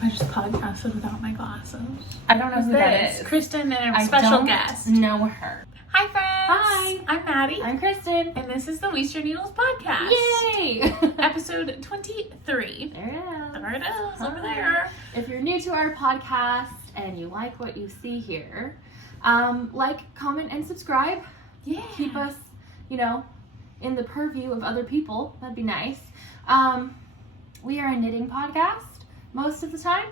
if I just podcasted without my glasses? I don't know who that is. Christen and a special guest. Know her. Hi friends! Hi! I'm Maddie. I'm Christen. And this is the Weaster Needles podcast. Yay! Episode 23. There it is. There it is, over there. If you're new to our podcast and you like what you see here, like, comment, and subscribe. Yeah. Keep us, in the purview of other people. That'd be nice. We are a knitting podcast most of the time.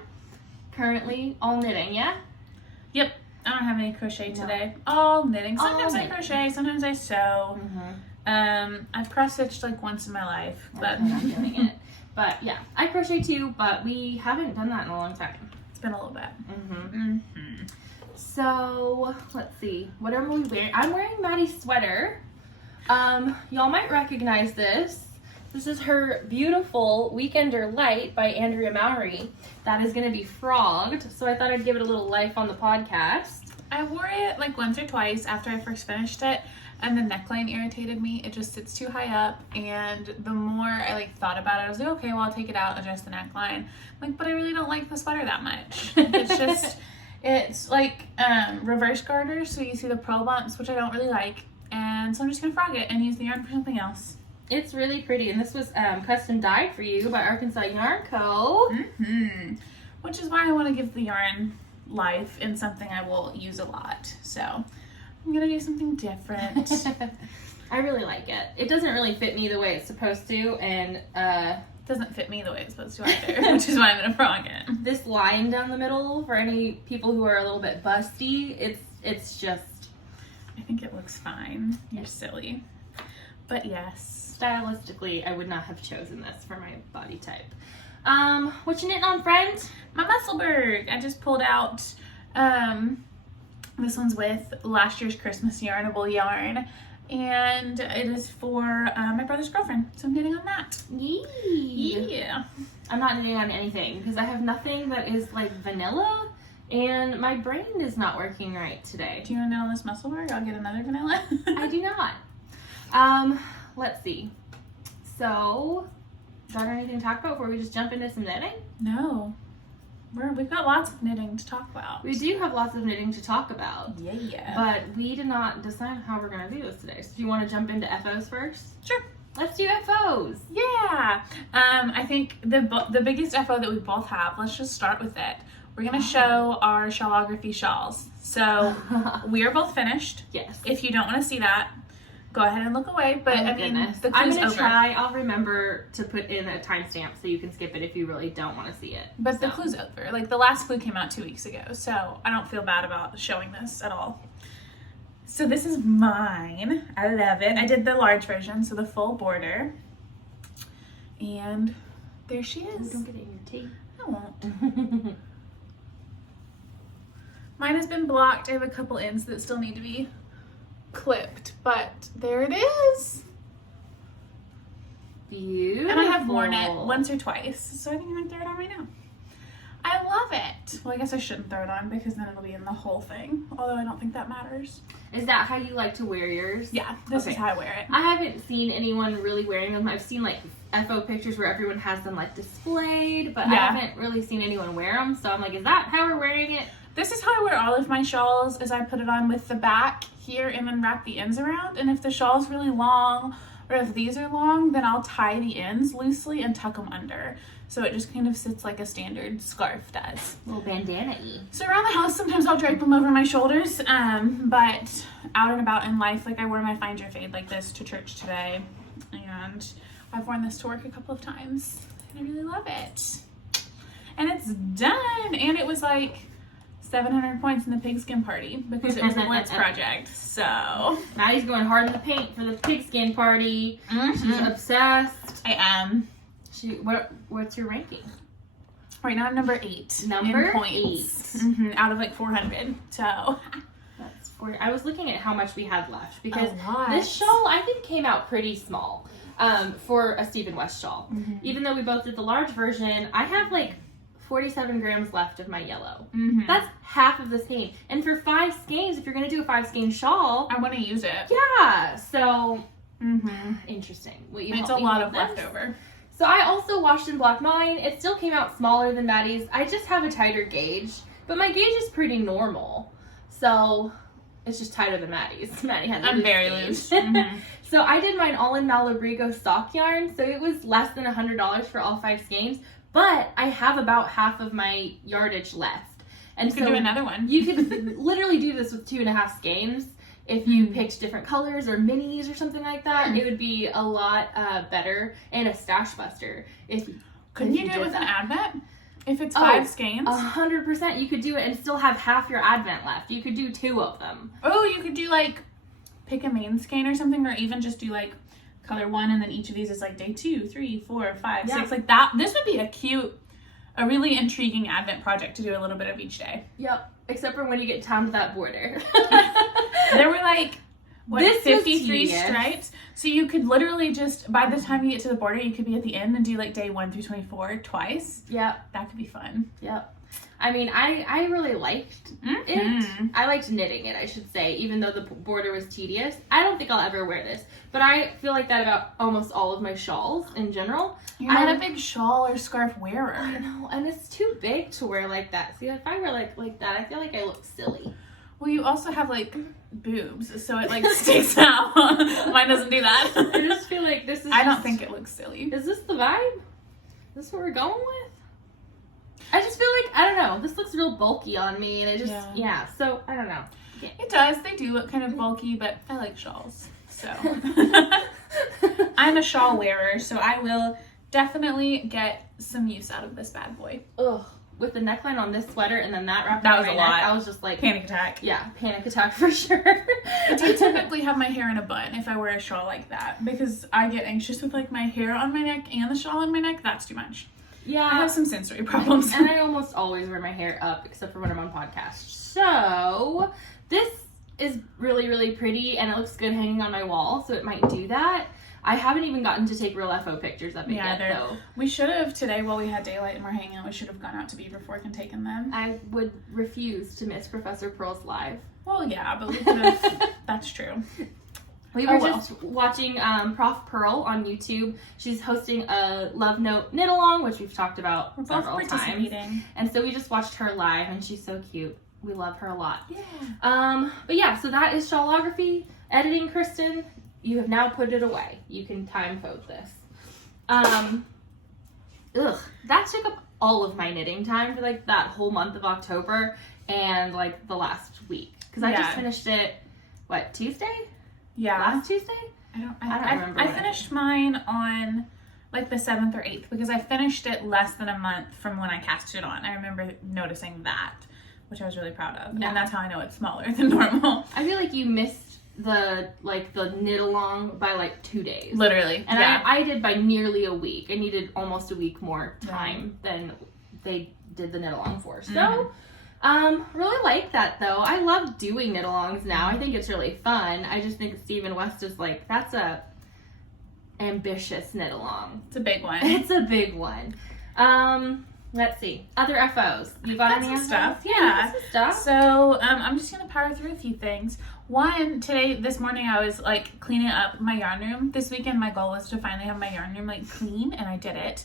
Currently, all knitting, yeah? Yep. I don't have any crochet today. All knitting. Sometimes I crochet, sometimes I sew. I've cross-stitched like once in my life, but I'm not doing it. But yeah, I crochet too, but we haven't done that in a long time. It's been a little bit. So let's see, what am we wearing? I'm wearing Maddie's sweater. Y'all might recognize this. This is her beautiful Weekender Light by Andrea Mowry. That is going to be frogged, so I thought I'd give it a little life on the podcast. I wore it like once or twice after I first finished it, and the neckline irritated me. It just sits too high up, and the more I thought about it, I was like, okay, well, I'll take it out, adjust the neckline. But I really don't like the sweater that much. It's just, it's like reverse garter, so you see the purl bumps, which I don't really like, and so I'm just going to frog it and use the yarn for something else. It's really pretty, and this was custom dyed for you by Arkansas Yarn Co. Which is why I want to give the yarn life in something I will use a lot. So I'm gonna do something different. I really like it. It doesn't really fit me the way it's supposed to, and it doesn't fit me the way it's supposed to either, which is why I'm gonna frog it. This line down the middle, for any people who are a little bit busty, it's just... I think it looks fine. You're silly. But yes. Stylistically, I would not have chosen this for my body type. What you knitting on, friend? My Musselburgh. I just pulled out, this one's with last year's Christmas Yarnable yarn, and it is for my brother's girlfriend, so I'm knitting on that. Yeah. I'm not knitting on anything because I have nothing that is like vanilla, and my brain is not working right today. Do you want to knit on this Musselburgh? I'll get another vanilla. I do not. Let's see. So, got anything to talk about before we just jump into some knitting? No. We've got lots of knitting to talk about. We do have lots of knitting to talk about. Yeah. But we did not decide how we're going to do this today. So do you want to jump into FOs first? Sure. Let's do FOs. Yeah. I think the biggest FO that we both have, let's just start with it. We're going to show our Shawlography shawls. So we are both finished. Yes. If you don't want to see that, go ahead and look away, but the clue's I'm gonna over. try. I'll remember to put in a timestamp so you can skip it if you really don't want to see it. But the clue's over. The last clue came out 2 weeks ago, so I don't feel bad about showing this at all. So this is mine. I love it. I did the large version, so the full border. And there she is. Don't get it in your teeth. I won't. Mine has been blocked. I have a couple ends that still need to be clipped, but there it is. Beautiful. And I have worn it once or twice, so I think I'm gonna throw it on right now. I love it. Well, I guess I shouldn't throw it on because then it'll be in the whole thing, although I don't think that matters. Is that how you like to wear yours? Yeah, this is how I wear it. I haven't seen anyone really wearing them. I've seen FO pictures where everyone has them displayed, but I haven't really seen anyone wear them, so I'm like, is that how we're wearing it? This is how I wear all of my shawls, is I put it on with the back here and then wrap the ends around. And if the shawl's really long, or if these are long, then I'll tie the ends loosely and tuck them under. So it just kind of sits like a standard scarf does. A little bandana-y. So around the house, sometimes I'll drape them over my shoulders. But out and about in life, I wore my Find Your Fade like this to church today. And I've worn this to work a couple of times. And I really love it. And it's done. And it was 700 points in the pigskin party because it was a Knitz project. So Maddie's going hard in the paint for the pigskin party. She's obsessed. I am. What's your ranking? Right now I'm number 8. Number in points. 8. Out of 400. So that's 40. I was looking at how much we had left because a lot. This shawl I think came out pretty small for a Stephen West shawl. Even though we both did the large version, I have 47 grams left of my yellow. That's half of the skein. And for 5 skeins, if you're going to do a 5 skein shawl, I want to use it. Yeah. So, interesting. It's a lot of leftover. So I also washed and blocked mine. It still came out smaller than Maddie's. I just have a tighter gauge, but my gauge is pretty normal. So it's just tighter than Maddie's. Maddie has a I'm loose very gauge. loose. Mm-hmm. So I did mine all in Malabrigo stock yarn. So it was less than $100 for all 5 skeins, but I have about half of my yardage left. And you could do another one. You could literally do this with 2.5 skeins. If you picked different colors or minis or something like that, it would be a lot better and a stash buster. Couldn't you do it with an advent? If it's 5 skeins? 100%. You could do it and still have half your advent left. You could do 2 of them. Oh, you could do like, pick a main skein or something, or even just do like color 1 and then each of these is like day 2, 3, 4, 5, 6, like that. This would be a really intriguing advent project to do a little bit of each day. Yep. Except for when you get down to that border. There were like, what, This was 53 tedious. stripes? So you could literally just, by the time you get to the border, you could be at the end and do like day 1 through 24 twice. Yep. That could be fun. Yep. I mean, I really liked it. I liked knitting it, I should say, even though the border was tedious. I don't think I'll ever wear this, but I feel like that about almost all of my shawls in general. You're not a big shawl or scarf wearer. I know, and it's too big to wear like that. See, if I wear like that, I feel like I look silly. Well, you also have like boobs, so it like sticks out. Mine doesn't do that. I just feel like this is I don't think it looks silly. Is this the vibe? Is this what we're going with? I just feel like, I don't know, this looks real bulky on me, and it just, so, I don't know. Yeah. It does. They do look kind of bulky, but I like shawls, so. I'm a shawl wearer, so I will definitely get some use out of this bad boy. Ugh. With the neckline on this sweater and then that wrapped That around was my a neck, lot. I was just like... Panic attack. Yeah, panic attack for sure. I do typically have my hair in a bun if I wear a shawl like that, because I get anxious with like my hair on my neck and the shawl on my neck. That's too much. Yeah. I have some sensory problems. And I almost always wear my hair up, except for when I'm on podcasts. So, this is really, really pretty, and it looks good hanging on my wall, so it might do that. I haven't even gotten to take real FO pictures of it yet, though. We should have today while we had daylight and we're hanging out. We should have gone out to Beaverfork and taken them. I would refuse to miss Professor Purl's live. Well, yeah, but we could have. That's true. We were just watching Prof Purl on YouTube. She's hosting a Love Note knit along, which we've talked about several times. And so we just watched her live, and she's so cute. We love her a lot. Yeah. But yeah, so that is Shawlography. Editing, Christen. You have now put it away. You can time code this. That took up all of my knitting time for like that whole month of October and like the last week. Because I just finished it, what, Tuesday? Yeah. Last Tuesday? I don't remember. I finished mine on like the 7th or 8th because I finished it less than a month from when I cast it on. I remember noticing that, which I was really proud of. Yeah. And that's how I know it's smaller than normal. I feel like you missed the knit along by like 2 days. Literally. And I did by nearly a week. I needed almost a week more time than they did the knit along for. So really like that though. I love doing knit alongs now. I think it's really fun. I just think Stephen West is like, that's a ambitious knit along. It's a big one. It's a big one. Let's see. Other FOs. You got any stuff? Yeah. Stuff. So I'm just gonna power through a few things. One, this morning I was like cleaning up my yarn room. This weekend my goal was to finally have my yarn room like clean, and I did it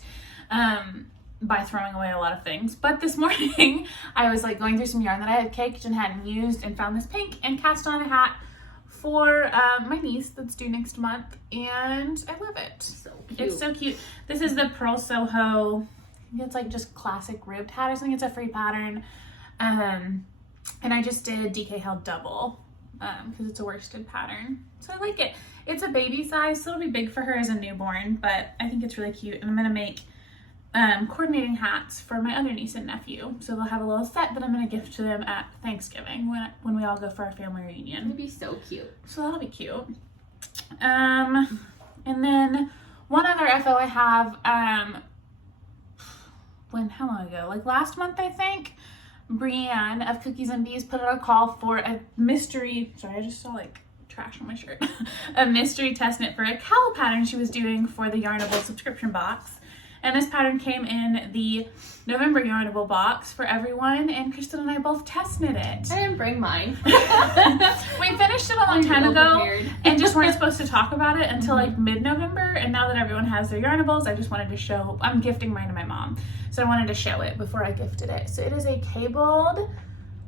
by throwing away a lot of things. But this morning I was like going through some yarn that I had caked and hadn't used, and found this pink and cast on a hat for my niece that's due next month, and I love it. So cute. It's so cute. This is the Purl Soho. It's like just classic ribbed hat. I think it's a free pattern. And I just did DK held double because it's a worsted pattern. So I like it. It's a baby size, so it'll be big for her as a newborn, but I think it's really cute. And I'm going to make coordinating hats for my other niece and nephew. So they'll have a little set that I'm going to gift to them at Thanksgiving when we all go for our family reunion. It'd be so cute. So that'll be cute. And then one other FO I have, how long ago? Like last month, I think. Brianne of Cookies and Bees put out a call for a mystery, sorry, I just saw like trash on my shirt. A mystery test knit for a cowl pattern she was doing for the Yarnable subscription box. And this pattern came in the November Yarnable box for everyone, and Christen and I both test knit it. I didn't bring mine. We finished it a long time ago and just weren't supposed to talk about it until like mid-November, and now that everyone has their Yarnables, I just wanted to show, I'm gifting mine to my mom, so I wanted to show it before I gifted it. So it is a cabled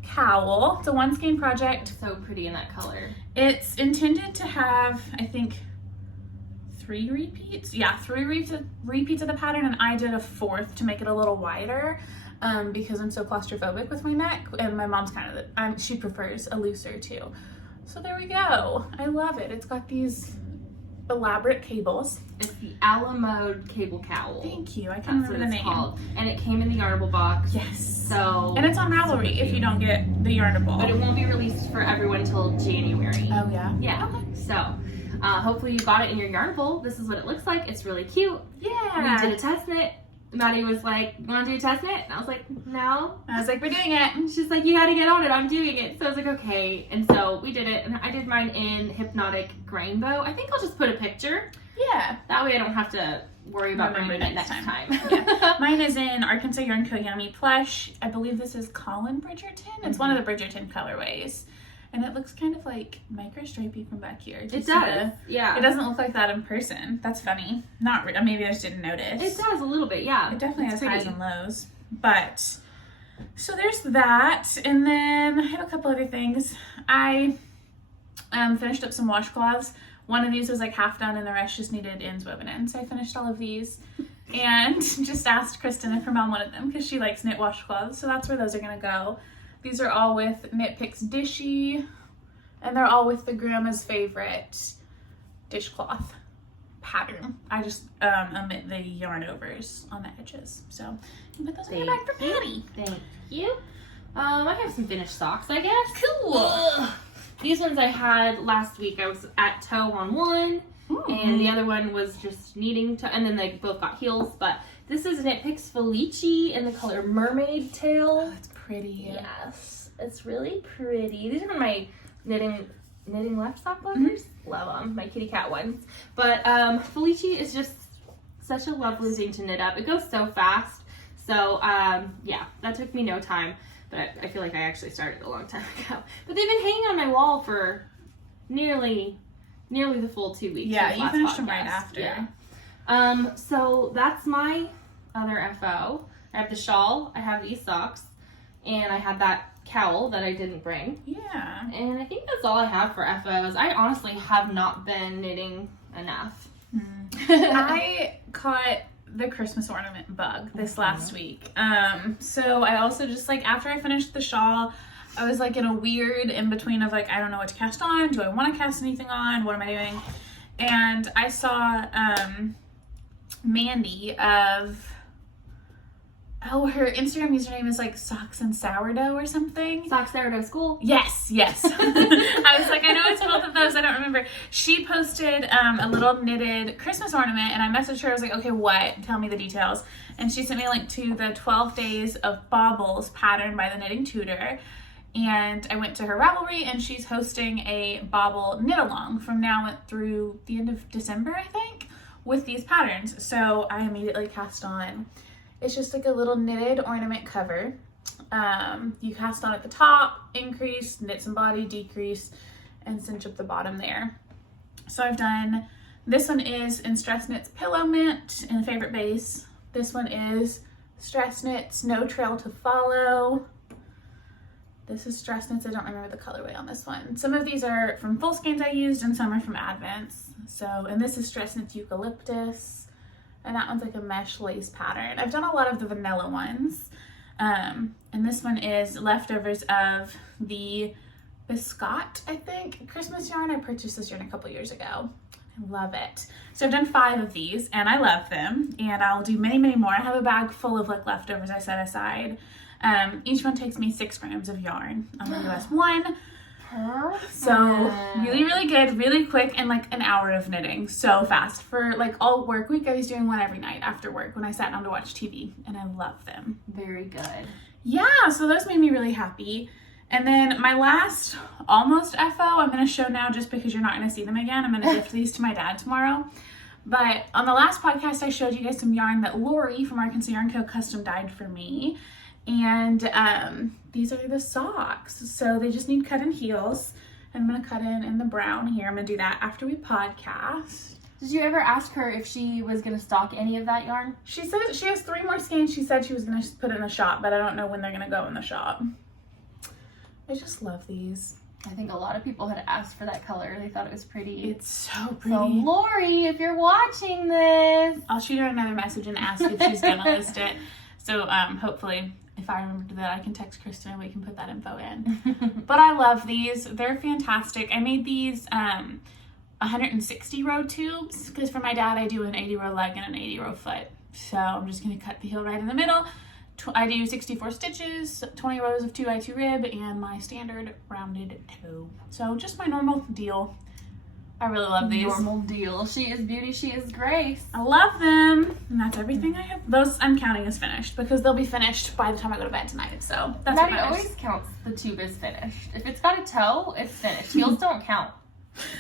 cowl. It's a one skein project. So pretty in that color. It's intended to have, I think, 3 repeats. Yeah, 3 repeats of the pattern, and I did a 4th to make it a little wider because I'm so claustrophobic with my neck, and my mom's kind of she prefers a looser too. So there we go. I love it. It's got these elaborate cables. It's the Alamode Cable Cowl. Thank you. I can't remember the name. Called. And it came in the Yarnable box. Yes. So. And it's on Mowry if you don't get the Yarnable. But it won't be released for everyone until January. Oh yeah. Yeah. Okay. So. Hopefully you got it in your Yarnable. This is what it looks like. It's really cute. Yeah. We did a test knit. Maddie was like, "You want to do a test knit?" And I was like, "No." I was like, "We're doing it." And she's like, "You got to get on it. I'm doing it." So I was like, "Okay." And so we did it. And I did mine in Hypnotic Rainbow. I think I'll just put a picture. Yeah. That way I don't have to worry about bringing it next time. Yeah. Mine is in Arkansas Yarn Co. Yummy Plush. I believe this is Colin Bridgerton. It's one of the Bridgerton colorways. And it looks kind of like micro-stripey from back here. It does, yeah. It doesn't look like that in person. That's funny. Not maybe I just didn't notice. It does a little bit, yeah. It definitely has highs and lows. But, so there's that. And then I have a couple other things. I finished up some washcloths. One of these was like half done and the rest just needed ends woven in. So I finished all of these. And just asked Christen if her mom wanted them because she likes knit washcloths. So that's where those are going to go. These are all with Knit Picks Dishy, and they're all with the Grandma's Favorite dishcloth pattern. I just omit the yarn overs on the edges. So I'm gonna put those in the bag for Maddie. Thank you. I have some finished socks, I guess. Cool. Ugh. These ones I had last week. I was at toe on one, and the other one was just needing to, and then they both got heels. But this is Knit Picks Felici in the color Mermaid Tail. Oh, it's pretty. Yes, it's really pretty. These are my knitting left sock blockers. Love them, my kitty cat ones. But Felici is just such a lovely thing to knit up. It goes so fast. So yeah, that took me no time. But I feel like I actually started a long time ago. But they've been hanging on my wall for nearly the full 2 weeks. Yeah, you finished them right after. Yeah. So that's my other FO. I have the shawl, I have these socks, and I had that cowl that I didn't bring. Yeah. And I think that's all I have for FOs. I honestly have not been knitting enough. I caught the Christmas ornament bug this last week. So I also just like after I finished the shawl, I was like in a weird in between of like I don't know what to cast on. Do I want to cast anything on? What am I doing? And I saw Mandy of her Instagram username is like Socks and Sourdough or something. Socks Sourdough School. Yes. I was like, I know it's both of those. I don't remember. She posted a little knitted Christmas ornament, and I messaged her. I was like, okay, what? Tell me the details. And she sent me a link to the 12 Days of Baubles pattern by the Knitting Tutor. And I went to her Ravelry, and she's hosting a bauble knit along from now through the end of December, I think, with these patterns. So I immediately cast on. It's just like a little knitted ornament cover. You cast on at the top, increase, knit some body, decrease, and cinch up the bottom there. So I've done, this one is in Stress Knits Pillow Mint in the favorite base. This one is Stress Knits No Trail to Follow. This is Stress Knits, I don't remember the colorway on this one. Some of these are from full skeins I used and some are from Advents. So, and this is Stress Knits Eucalyptus. And that one's like a mesh lace pattern. I've done a lot of the vanilla ones. And this one is leftovers of the Biscotte, I think, Christmas yarn. I purchased this yarn a couple years ago. I love it. So I've done 5 of these and I love them. And I'll do many, many more. I have a bag full of like leftovers I set aside. Each one takes me 6 grams of yarn on the US 1. So really, really good, really quick, and like an hour of knitting so fast. For like all work week, I was doing one every night after work when I sat down to watch TV, and I love them. Very good. Yeah, so those made me really happy. And then my last almost FO, I'm going to show now just because you're not going to see them again. I'm going to gift these to my dad tomorrow. But on the last podcast, I showed you guys some yarn that Lori from Arkansas Yarn Co. custom dyed for me. And these are the socks. So they just need cut in heels. And I'm going to cut in the brown here. I'm going to do that after we podcast. Did you ever ask her if she was going to stock any of that yarn? She said she has 3 more skeins. She said she was going to put it in the shop, but I don't know when they're going to go in the shop. I just love these. I think a lot of people had asked for that color. They thought it was pretty. It's so pretty. So Lori, if you're watching this, I'll shoot her another message and ask if she's going to list it. So hopefully, if I remember that, I can text Christen and we can put that info in. But I love these. They're fantastic. I made these 160 row tubes because for my dad, I do an 80 row leg and an 80 row foot. So I'm just going to cut the heel right in the middle. I do 64 stitches, 20 rows of 2x2 rib, and my standard rounded toe. So just my normal deal. I really love these. Normal deal. She is beauty, she is grace. I love them. And that's everything I have. Those I'm counting as finished because they'll be finished by the time I go to bed tonight. So that's Maddie what matters. always counts the tube as finished. If it's got a toe, it's finished. Heels don't count.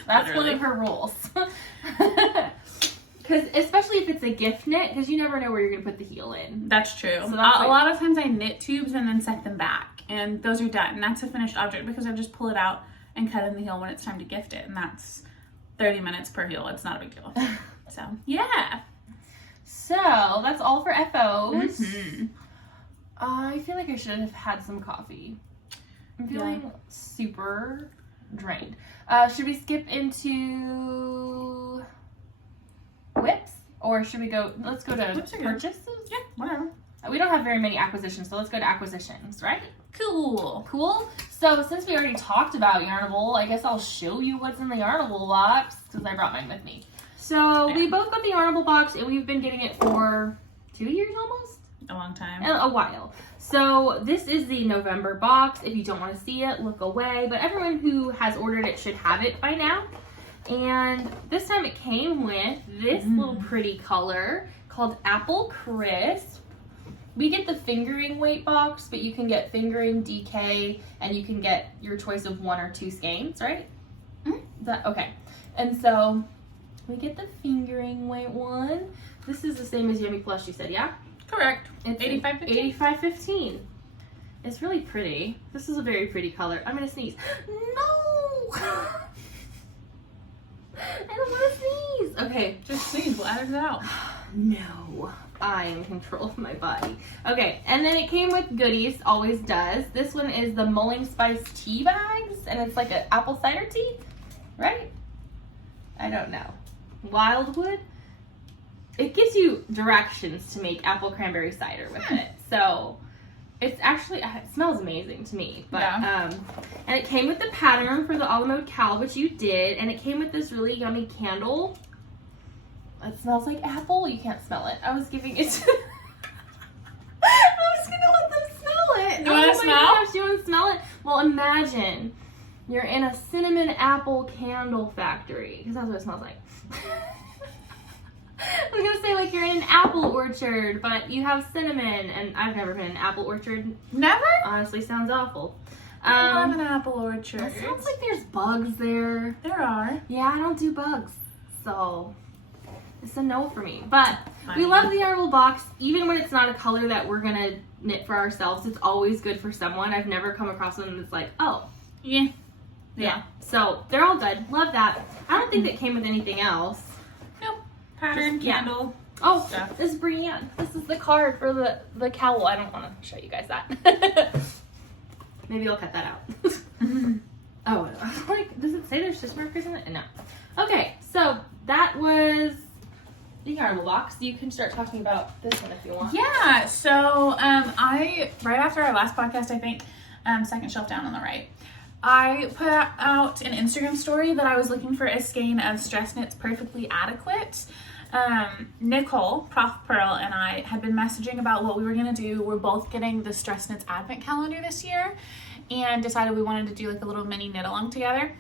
That's Literally. one of her rules. Because especially if it's a gift knit, because you never know where you're going to put the heel in. That's true. So that's a lot of times I knit tubes and then set them back. And those are done. And that's a finished object because I just pull it out and cut in the heel when it's time to gift it. And that's 30 minutes per heel. It's not a big deal. So, yeah. So, that's all for FOs. Mm-hmm. I feel like I should have had some coffee. I'm feeling super drained. Should we skip into whips? Or should we go, let's go to purchases? Yeah, whatever. We don't have very many acquisitions, so let's go to acquisitions, right? Cool. Cool. So since we already talked about Yarnable, I guess I'll show you what's in the Yarnable box because I brought mine with me. So we both got the Yarnable box and we've been getting it for 2 years almost? A long time. A while. So this is the November box. If you don't want to see it, look away. But everyone who has ordered it should have it by now. And this time it came with this little pretty color called Apple Crisp. We get the fingering weight box, but you can get fingering, DK, and you can get your choice of 1 or 2 skeins, right? Okay. And so we get the fingering weight one. This is the same as Yummy Plus, you said, yeah? Correct. It's $85.15. $85.15. It's really pretty. This is a very pretty color. I'm gonna sneeze. No! I don't want to sneeze. Okay. Just sneeze. We'll edit it out. No. I am in control of my body. Okay, and then it came with goodies, always does. This one is the Mulling Spice tea bags, and it's like an apple cider tea, right? I don't know. Wildwood? It gives you directions to make apple cranberry cider with it. So it's actually, it smells amazing to me. But and it came with the pattern for the a la mode cowl, which you did, and it came with this really yummy candle. It smells like apple. You can't smell it. I was giving it to I was gonna let them smell it. You want to smell? Gosh, you want to smell it? Well, imagine you're in a cinnamon apple candle factory, because that's what it smells like. I was gonna say like you're in an apple orchard, but you have cinnamon, and I've never been in an apple orchard. Never? Honestly, sounds awful. I love an apple orchard. It sounds like there's bugs there. There are. Yeah, I don't do bugs, so it's a no for me. But Funny. we love the Yarnable box, even when it's not a color that we're gonna knit for ourselves. It's always good for someone. I've never come across one that's like, oh, yeah. So they're all good. Love that. I don't think it came with anything else. Nope. Pattern, Just, candle. Oh, Stuff. this is Brianne. This is the card for the cowl. I don't want to show you guys that. Maybe I'll cut that out. Oh, like, does it say there's stitch markers in it? No. Okay, so that was the Yarnable box. You can start talking about this one if you want. Yeah, so I, right after our last podcast, I think, second shelf down on the right, I put out an Instagram story that I was looking for a skein of Stress Knits Perfectly Adequate. Nicole, Prof, Purl, and I had been messaging about what we were going to do. We're both getting the Stress Knits Advent calendar this year and decided we wanted to do like a little mini knit along together.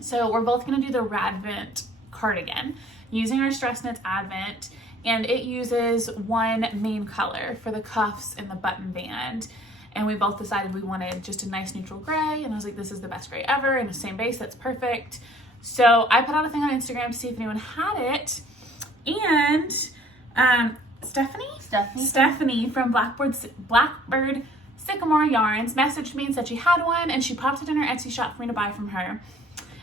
So we're both going to do the Radvent cardigan using our Stress Knits Advent, and it uses one main color for the cuffs and the button band. And we both decided we wanted just a nice neutral gray, and I was like, this is the best gray ever, in the same base, that's perfect. So I put out a thing on Instagram to see if anyone had it, And Stephanie from Blackbird Sycamore Yarns messaged me and said she had one, and she popped it in her Etsy shop for me to buy from her.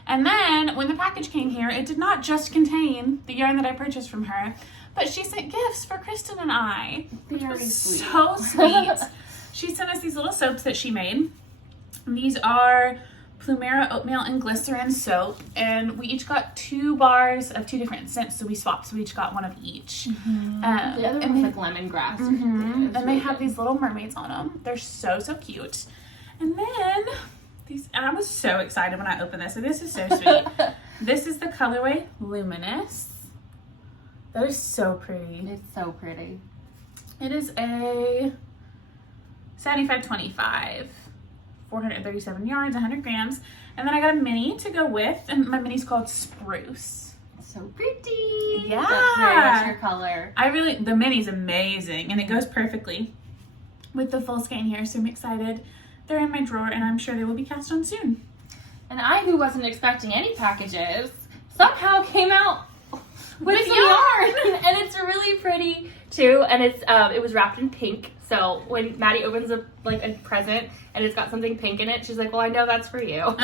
And then when the package came here, it did not just contain the yarn that I purchased from her, but she sent gifts for Christen and I, which was so sweet. She sent us these little soaps that she made. These are Plumera oatmeal and glycerin soap, and we each got 2 bars of 2 different scents, so we swapped, so we each got one of each. The other one was like lemongrass. And they have these little mermaids on them. They're so cute. And then I was so excited when I opened this. So this is so sweet. This is the colorway Luminous. That is so pretty. It's so pretty. It is a 75-25, 437 yards, 100 grams. And then I got a mini to go with, and my mini's called Spruce. So pretty. Yeah. That's very much your color. The mini's amazing, and it goes perfectly with the full skein here, so I'm excited. They're in my drawer, and I'm sure they will be cast on soon. And I, who wasn't expecting any packages, somehow came out with yarn. And it's really pretty too, and it was wrapped in pink. So when Maddie opens a present and it's got something pink in it, she's like, well, I know that's for you.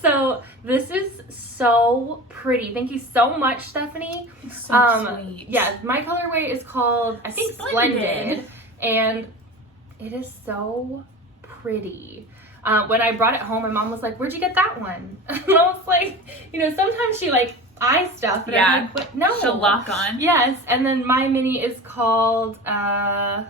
So this is so pretty. Thank you so much, Stephanie. It's so sweet. Yeah, my colorway is called, I think, Splendid. And it is so pretty. When I brought it home, my mom was like, where'd you get that one? And I was like, sometimes she eye stuff. And I'm like, what? No. She'll lock on. Yes. And then my mini is called, mine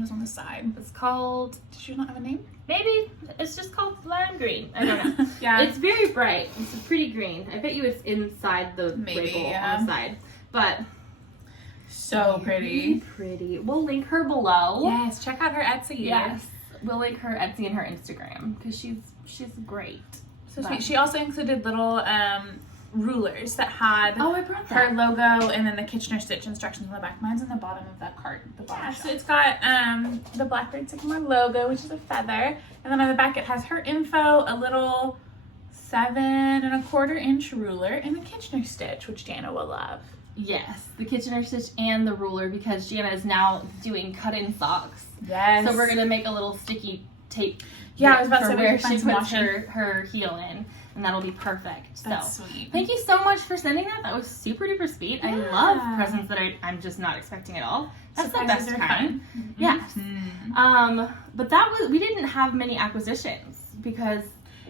was on the side. It's called, did you not have a name? Maybe it's just called lime green. I don't know. Yeah. It's very bright. It's a pretty green. I bet you it's inside the label on the side. But so pretty. Pretty. We'll link her below. Yes, check out her Etsy. Yes. We'll link her Etsy and her Instagram because she's great. So sweet. She also included little rulers that had I brought her logo and then the Kitchener stitch instructions on the back. Mine's in the bottom of that cart. So it's got the Blackbird Sycamore logo, which is a feather, and then on the back it has her info, a little 7 1/4 inch ruler, and the Kitchener stitch, which Jana will love. Yes, the Kitchener stitch and the ruler, because Jana is now doing cut-in socks. Yes. So we're gonna make a little sticky tape. Yeah, I was about to say where she puts her heel in, and that'll be perfect. That's sweet. Thank you so much for sending that. That was super duper sweet. Yeah. I love presents that I'm just not expecting at all. That's surprises the best kind. Mm-hmm. Yes. But we didn't have many acquisitions because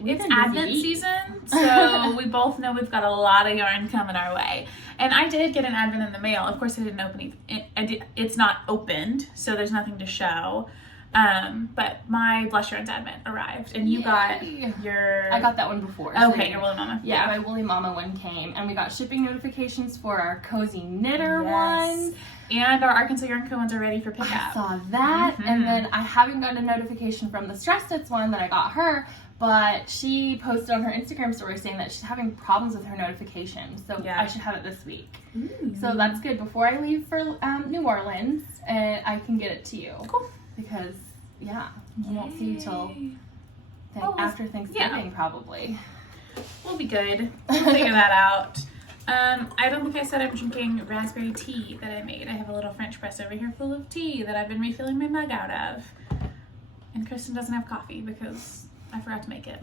it's Advent season, so we both know we've got a lot of yarn coming our way. And I did get an Advent in the mail. Of course, I didn't open it. It's not opened, so there's nothing to show. But my Blush Yarns Advent arrived, and you got your... I got that one before. Okay, your Woolly Mama. Yeah, my Woolly Mama one came, and we got shipping notifications for our Cozy Knitter ones. And our Arkansas Yarn Co. ones are ready for pickup. I saw that, and then I haven't gotten a notification from the Stress Knits one that I got her, but she posted on her Instagram story saying that she's having problems with her notifications, so I should have it this week. So that's good. Before I leave for New Orleans, and I can get it to you. Cool. Because, we won't see you till after Thanksgiving, probably. We'll be good. We'll figure that out. I don't think I said I'm drinking raspberry tea that I made. I have a little French press over here full of tea that I've been refilling my mug out of. And Christen doesn't have coffee because I forgot to make it.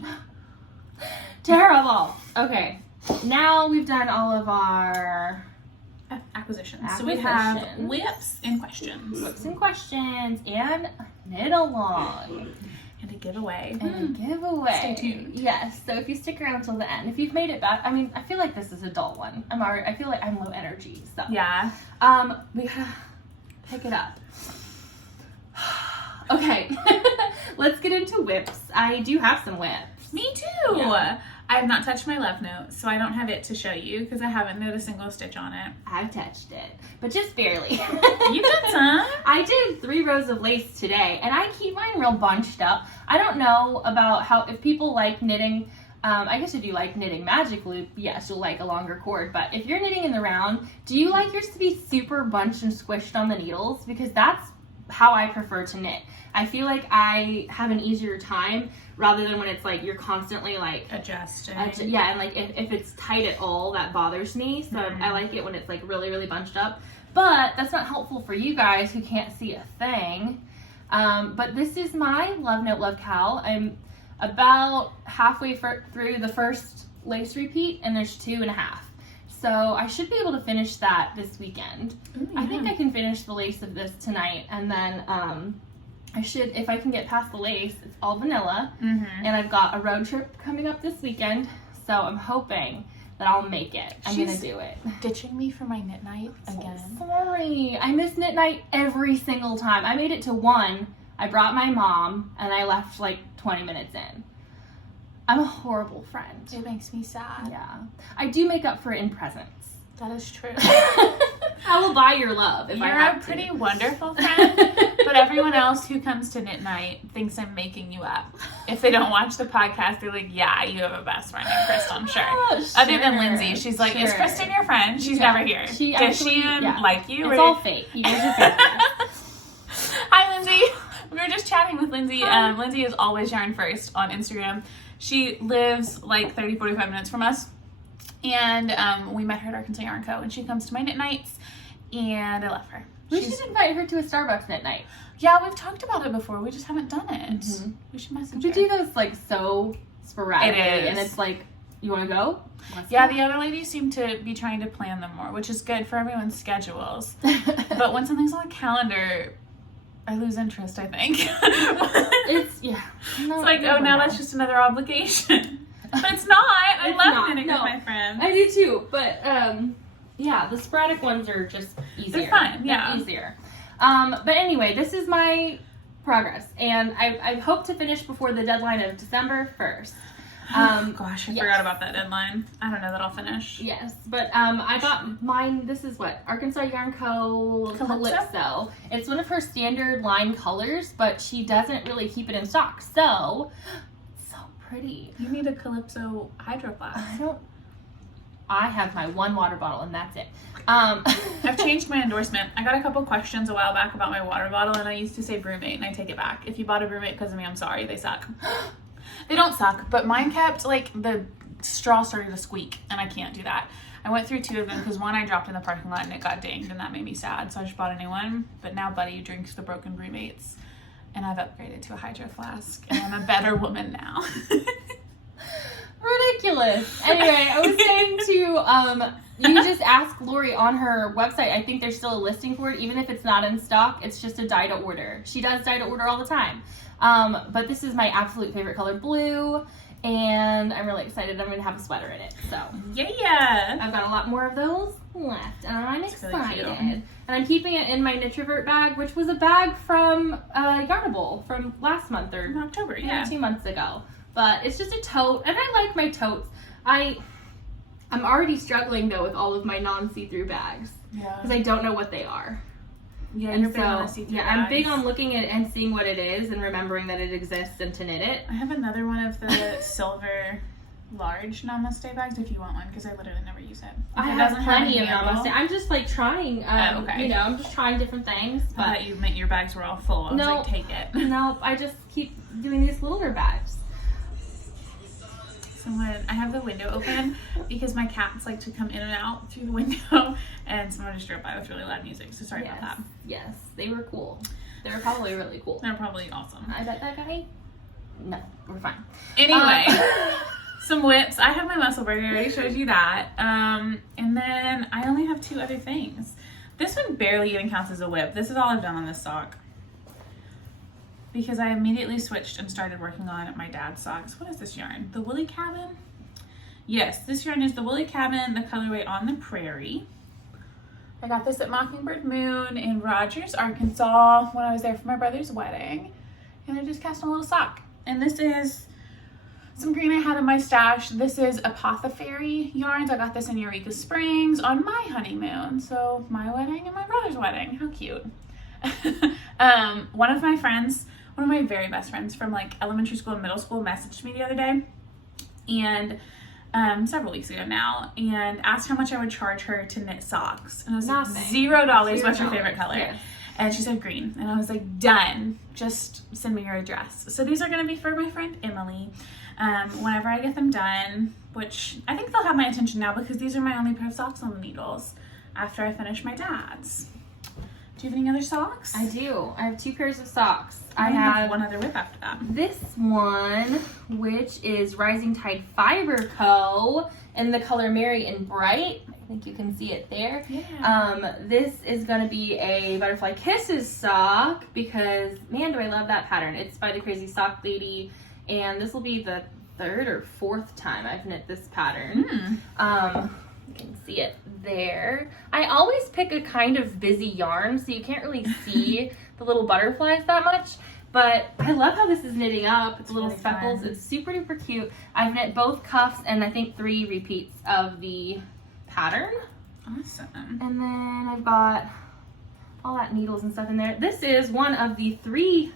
Terrible. Okay, now we've done all of our acquisitions. So we have whips and questions. Whips and questions and knit along. And a giveaway. Stay tuned. Yes. So if you stick around till the end, if you've made it back, I mean, I feel like this is a dull one. I feel like I'm low energy. So yeah. We gotta pick it up. Okay. Let's get into whips. I do have some whips. Me too. Yeah. I have not touched my love note, so I don't have it to show you because I haven't knit a single stitch on it. I've touched it, but just barely. You did some. I did 3 rows of lace today, and I keep mine real bunched up. I don't know about if people like knitting. I guess if you like knitting magic loop, yes, you'll like a longer cord. But if you're knitting in the round, do you like yours to be super bunched and squished on the needles? Because that's how I prefer to knit. I feel like I have an easier time rather than when it's like you're constantly like adjusting. Yeah, and like if it's tight at all, that bothers me. So I like it when it's like really, really bunched up. But that's not helpful for you guys who can't see a thing. But this is my Love Note Love Cowl. I'm about halfway through the first lace repeat, and there's 2.5. So I should be able to finish that this weekend. Ooh, yeah. I think I can finish the lace of this tonight, and then I should, if I can get past the lace, it's all vanilla, and I've got a road trip coming up this weekend, so I'm hoping that I'll make it. I'm gonna do it. Ditching me for my knit night again. So sorry. I miss knit night every single time. I made it to 1. I brought my mom, and I left like 20 minutes in. I'm a horrible friend. It makes me sad. Yeah. I do make up for it in presents. That is true. I will buy your love if I have to. You're a pretty wonderful friend, but everyone else who comes to knit night thinks I'm making you up. If they don't watch the podcast, they're like, yeah, you have a best friend named Christen, sure. Oh, sure. Other than Lindsay, she's like, is Christen your friend? She's never here. Does she like you? It's all fake. You guys are fake. Hi, Lindsay. We were just chatting with Lindsay. Lindsay is always Yarn First on Instagram. She lives like 30-45 minutes from us. And we met her at Arkansas Yarn Co. And she comes to my knit nights. And I love her. We should invite her to a Starbucks knit night. Yeah, we've talked about it before. We just haven't done it. We should message her. We do those like so sporadically. It is. And it's like, you want to go? Yeah, the other ladies seem to be trying to plan them more, which is good for everyone's schedules. But when something's on the calendar, I lose interest, I think. It's like, oh, now that's just another obligation. But it's not. I love knitting with my friends. I do too. But yeah, the sporadic ones are just easier. They're fun. Yeah. They're easier. But anyway, this is my progress, and I hope to finish before the deadline of December 1st. Gosh, I forgot about that deadline. I don't know that I'll finish. Yes, but I got mine. This is what? Arkansas Yarn Co. Calypso. It's one of her standard line colors, but she doesn't really keep it in stock. So pretty. You need a Calypso Hydro Flask. I have my 1 water bottle, and that's it. I've changed my endorsement. I got a couple questions a while back about my water bottle, and I used to say Brewmate, and I take it back. If you bought a Brewmate because of me, I'm sorry. They suck. They don't suck, but mine kept, like, the straw started to squeak, and I can't do that. I went through 2 of them because one I dropped in the parking lot, and it got dinged, and that made me sad, so I just bought a new one. But now Buddy drinks the broken Brewmates, and I've upgraded to a Hydro Flask, and I'm a better woman now. Ridiculous. Anyway, I was saying to, you just ask Lori on her website. I think there's still a listing for it, even if it's not in stock. It's just a dye to order. She does dye to order all the time. But this is my absolute favorite color, blue, and I'm really excited. I'm going to have a sweater in it. So yeah, I've got a lot more of those left, and I'm excited. Really, and I'm keeping it in my Knitrovert bag, which was a bag from Yarnable from last month or October, 2 months ago. But it's just a tote, and I like my totes. I'm already struggling though with all of my non-see-through bags because I don't know what they are. Yeah, and you're big on the see-through bags. I'm big on looking at it and seeing what it is and remembering that it exists and to knit it. I have another one of the silver large Namaste bags if you want one, because I literally never use it. I have plenty of Namaste. I'm just like trying, you know, I'm just trying different things. But you meant your bags were all full. I was like, take it. No, I just keep doing these littler bags. I have the window open because my cats like to come in and out through the window, and someone just drove by with really loud music, so sorry about that. Yes, they were cool. They were probably really cool. They're probably awesome. I bet that guy. No, we're fine. Anyway, some whips. I have my Musselburgh. I already showed you that. And then I only have 2 other things. This one barely even counts as a whip. This is all I've done on this sock, because I immediately switched and started working on my dad's socks. What is this yarn? The Woolly Cabin? Yes, this yarn is the Woolly Cabin, the colorway On the Prairie. I got this at Mockingbird Moon in Rogers, Arkansas when I was there for my brother's wedding. And I just cast on a little sock. And this is some green I had in my stash. This is Apothecary yarns. I got this in Eureka Springs on my honeymoon. So my wedding and my brother's wedding. How cute. One of my friends, one of my very best friends from like elementary school and middle school, messaged me the other day, and several weeks ago now, and asked how much I would charge her to knit socks. And I was like, $0. What's your favorite color? Yes. And she said green. And I was like, done. Just send me your address. So these are going to be for my friend Emily. Whenever I get them done, which I think they'll have my attention now because these are my only pair of socks on the needles after I finish my dad's. Do you have any other socks? I do. I have 2 pairs of socks. I have one other whip after that. This one, which is Rising Tide Fiber Co. in the color Merry and Bright. I think you can see it there. Yeah. This is going to be a Butterfly Kisses sock because, man, do I love that pattern. It's by the Crazy Sock Lady, and this will be the 3rd or 4th time I've knit this pattern. You can see it there. I always pick a kind of busy yarn, so you can't really see the little butterflies that much. But I love how this is knitting up. It's little really speckles. fun. It's super duper cute. I've knit both cuffs and I think 3 repeats of the pattern. Awesome. And then I've got all that needles and stuff in there. This is one of the 3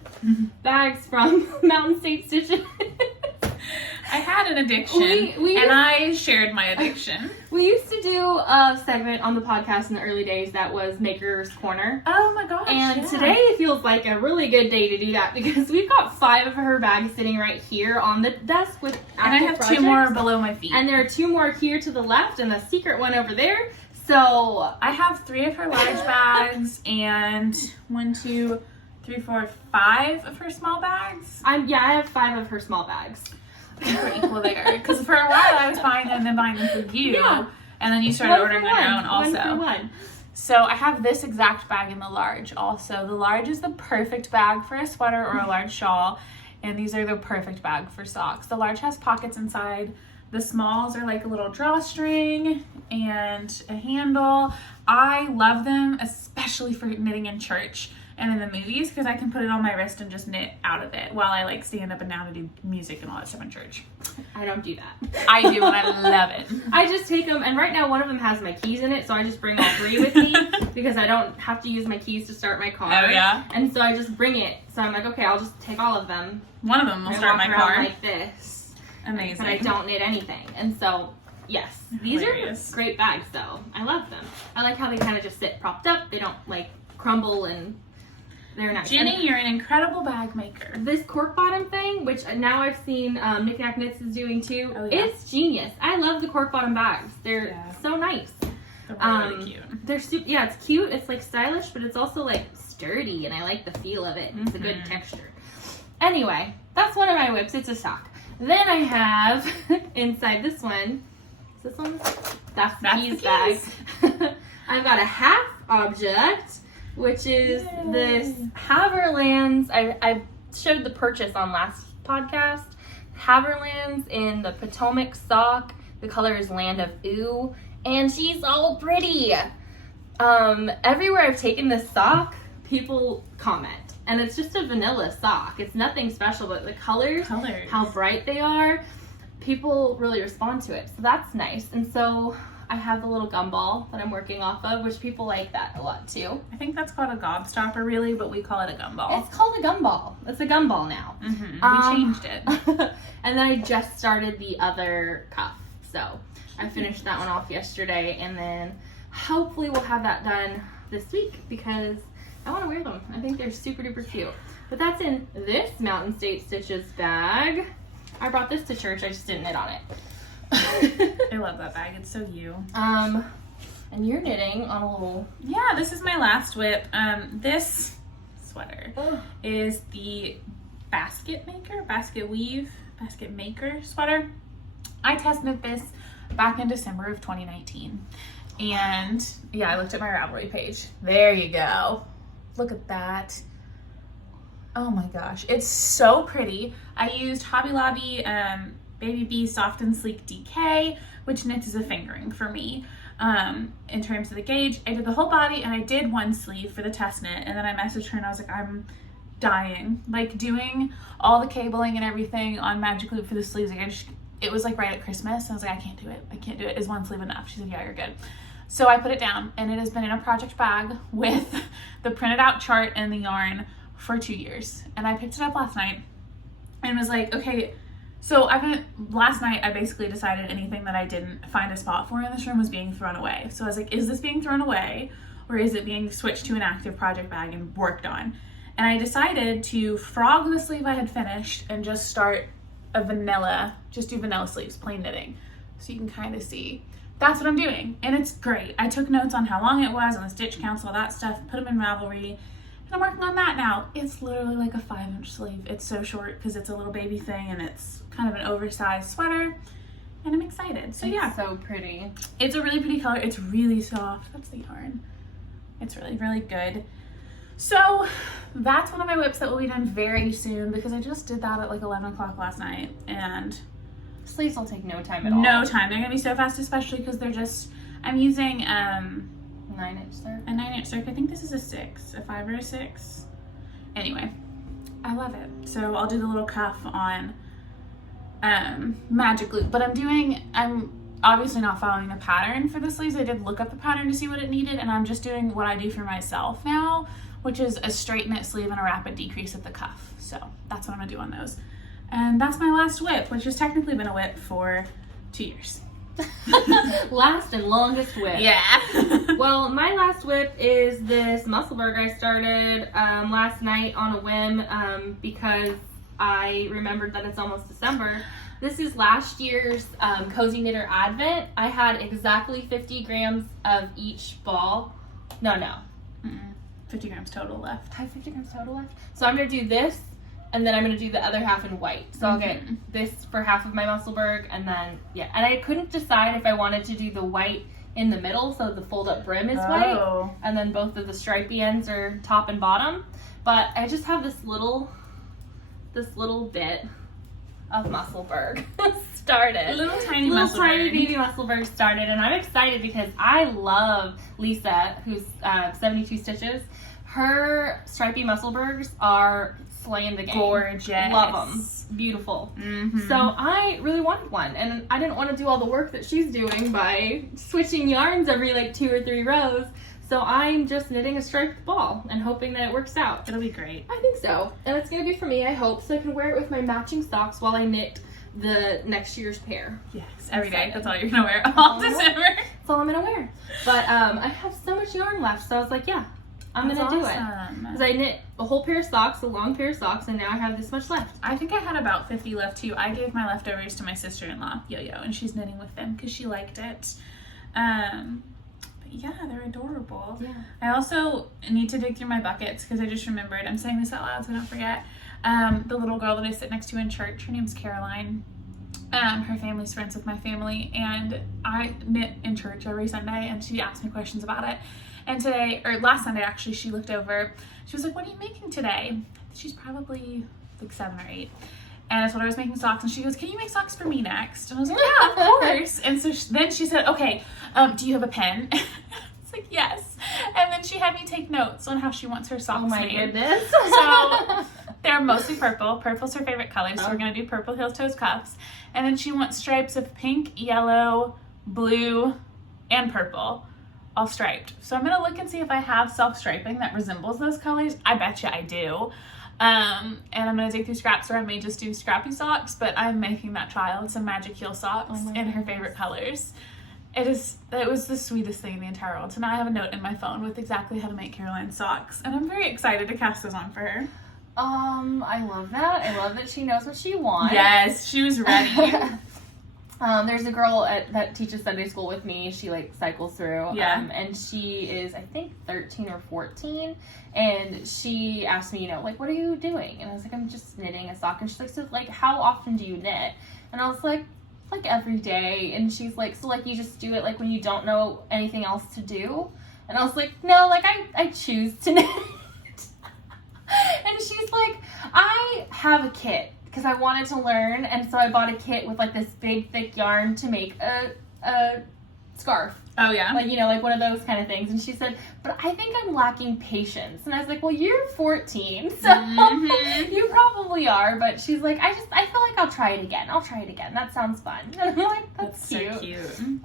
bags from Mountain State Stitches. I had an addiction, and I shared my addiction. We used to do a segment on the podcast in the early days that was Maker's Corner. Oh my gosh, And today feels like a really good day to do that because we've got 5 of her bags sitting right here on the desk with And I have projects. 2 more below my feet. And there are 2 more here to the left and a secret one over there. So I have 3 of her large bags and 1, 2, 3, 4, 5 of her small bags. I have 5 of her small bags. We're equal there. Because for a while I was buying them and then buying them for you. Yeah. And then you started ordering on your own One also. for one. So I have this exact bag in the large also. The large is the perfect bag for a sweater or a large shawl. And these are the perfect bag for socks. The large has pockets inside. The smalls are like a little drawstring and a handle. I love them, especially for knitting in church and in the movies, because I can put it on my wrist and just knit out of it while I like stand up and down to do music and all that stuff in church. I don't do that. I do, and I love it. I just take them, and right now one of them has my keys in it, so I just bring all 3 with me because I don't have to use my keys to start my car. Oh, yeah? And so I just bring it. So I'm like, okay, I'll just take all of them. One of them will and start walk my around car. like this. Amazing. But I don't knit anything. And so, yes, these Hilarious. are great bags, though. I love them. I like how they kind of just sit propped up. They don't, like, crumble, and they're nice. Jenny, you're an incredible bag maker. This cork bottom thing, which now I've seen Knick Knack Knits is doing too, Oh, yeah. it's genius. I love the cork bottom bags. They're so nice. They're really cute. They're yeah, it's cute. It's like stylish, but it's also like sturdy, and I like the feel of it. It's a good texture. Anyway, that's one of my whips. It's a sock. Then I have inside this one. Is this one? That's the keys bag. I've got a half object, which is this Haverlands. I showed the purchase on last podcast. Haverlands in the Potomac sock. The color is Land of Ooh, and she's all pretty. Everywhere I've taken this sock, people comment, and it's just a vanilla sock. It's nothing special, but the colors, how bright they are, people really respond to it. So that's nice. And so I have the little gumball that I'm working off of, which people like that a lot too. I think that's called a gobstopper, really, but we call it a gumball. It's called a gumball. It's a gumball now. We changed it. And then I just started the other cuff. So I finished that one off yesterday, and then hopefully we'll have that done this week because I want to wear them. I think they're super duper cute. But that's in this Mountain State Stitches bag. I brought this to church. I just didn't knit on it. I love that bag. It's so you. And you're knitting on a little... Yeah, this is my last whip. This sweater is the basket maker sweater. I test knit this back in December of 2019. And yeah, I looked at my Ravelry page. There you go. Look at that. Oh my gosh. It's so pretty. I used Hobby Lobby Baby Bee Soft and Sleek DK, which knits as a fingering for me. In terms of the gauge, I did the whole body and I did one sleeve for the test knit, and then I messaged her and I was like, I'm dying. Like doing all the cabling and everything on Magic Loop for the sleeves. Like it was like right at Christmas. I was like, I can't do it. I can't do it. Is one sleeve enough? She said, yeah, you're good. So I put it down, and it has been in a project bag with the printed out chart and the yarn for 2 years. And I picked it up last night and was like, okay, so last night I basically decided anything that I didn't find a spot for in this room was being thrown away. So I was like, is this being thrown away, or is it being switched to an active project bag and worked on? And I decided to frog the sleeve I had finished and just start do vanilla sleeves, plain knitting. So you can kind of see. That's what I'm doing, and it's great. I took notes on how long it was, on the stitch counts, all that stuff, put them in Ravelry, and I'm working on that now. It's literally like a 5-inch sleeve. It's so short because it's a little baby thing, and it's kind of an oversized sweater, and I'm excited. So yeah. It's so pretty. It's a really pretty color. It's really soft. That's the yarn. It's really, really good. So that's one of my whips that will be done very soon because I just did that at like 11 o'clock last night, and sleeves will take no time at all. No time. They're gonna be so fast, especially because they're just, I'm using 9-inch circ. A 9-inch circ. I think this is a 6, a 5 or a 6. Anyway, I love it. So I'll do the little cuff on magic loop, but I'm obviously not following the pattern for the sleeves. I did look up the pattern to see what it needed, and I'm just doing what I do for myself now, which is a straight knit sleeve and a rapid decrease at the cuff. So that's what I'm gonna do on those. And that's my last whip, which has technically been a whip for 2 years. Last and longest whip. Yeah. Well, my last whip is this Musselburgh I started last night on a whim because I remembered that it's almost December. This is last year's Cozy Knitter Advent. I had exactly 50 grams of each ball. No. 50 grams total left. I have 50 grams total left. So I'm going to do this, and then I'm going to do the other half in white. So I'll get this for half of my Musselburgh, and then, yeah. And I couldn't decide if I wanted to do the white in the middle, so the fold-up brim is white, and then both of the stripy ends are top and bottom. But I just have this little bit of Musselburgh started. Little tiny baby Musselburgh started, and I'm excited because I love Lisa, who's 72 Stitches. Her stripy Musselburghs are slaying the game. Gorgeous. Love them. Beautiful. So I really wanted one, and I didn't want to do all the work that she's doing by switching yarns every like 2 or 3 rows. So I'm just knitting a striped ball and hoping that it works out. It'll be great. I think so. And it's going to be for me, I hope, so I can wear it with my matching socks while I knit the next year's pair. Yes, every day. That's all you're going to wear all December. That's all I'm going to wear. But I have so much yarn left, so I was like, yeah, I'm going to do it. Because I knit a whole pair of socks, a long pair of socks, and now I have this much left. I think I had about 50 left too. I gave my leftovers to my sister-in-law, Yo-Yo, and she's knitting with them because she liked it. Yeah, they're adorable. Yeah. I also need to dig through my buckets because I just remembered. I'm saying this out loud so I don't forget. The little girl that I sit next to in church, her name's Caroline. Her family's friends with my family, and I knit in church every Sunday, and she asked me questions about it. And last Sunday actually, she looked over. She was like, "What are you making today?" She's probably like 7 or 8. And I told her I was making socks, and she goes, "Can you make socks for me next?" And I was like, "Yeah, of course." And so then she said, "Okay, do you have a pen?" It's like, "Yes." And then she had me take notes on how she wants her socks made. Oh my goodness. So they're mostly purple. Purple's her favorite color, so we're going to do purple heel toes cuffs. And then she wants stripes of pink, yellow, blue, and purple, all striped. So I'm going to look and see if I have self-striping that resembles those colors. I bet you I do. And I'm going to dig through scraps, or I may just do scrappy socks, but I'm making that child some magic heel socks in her favorite colors. It was the sweetest thing in the entire world. So now I have a note in my phone with exactly how to make Caroline's socks, and I'm very excited to cast those on for her. I love that. I love that she knows what she wants. Yes, she was ready. There's a girl that teaches Sunday school with me. She like cycles through. Yeah. And she is, I think, 13 or 14. And she asked me, like, what are you doing? And I was like, I'm just knitting a sock. And she's like, so like, how often do you knit? And I was like every day. And she's like, so like, you just do it like when you don't know anything else to do? And I was like, no, like I choose to knit. And she's like, I have a kit because I wanted to learn, and so I bought a kit with like this big thick yarn to make a scarf. Oh yeah. Like, like one of those kind of things. And she said, but I think I'm lacking patience. And I was like, well, you're 14, so you probably are. But she's like, I feel like I'll try it again. That sounds fun. And I'm like, that's cute. So cute.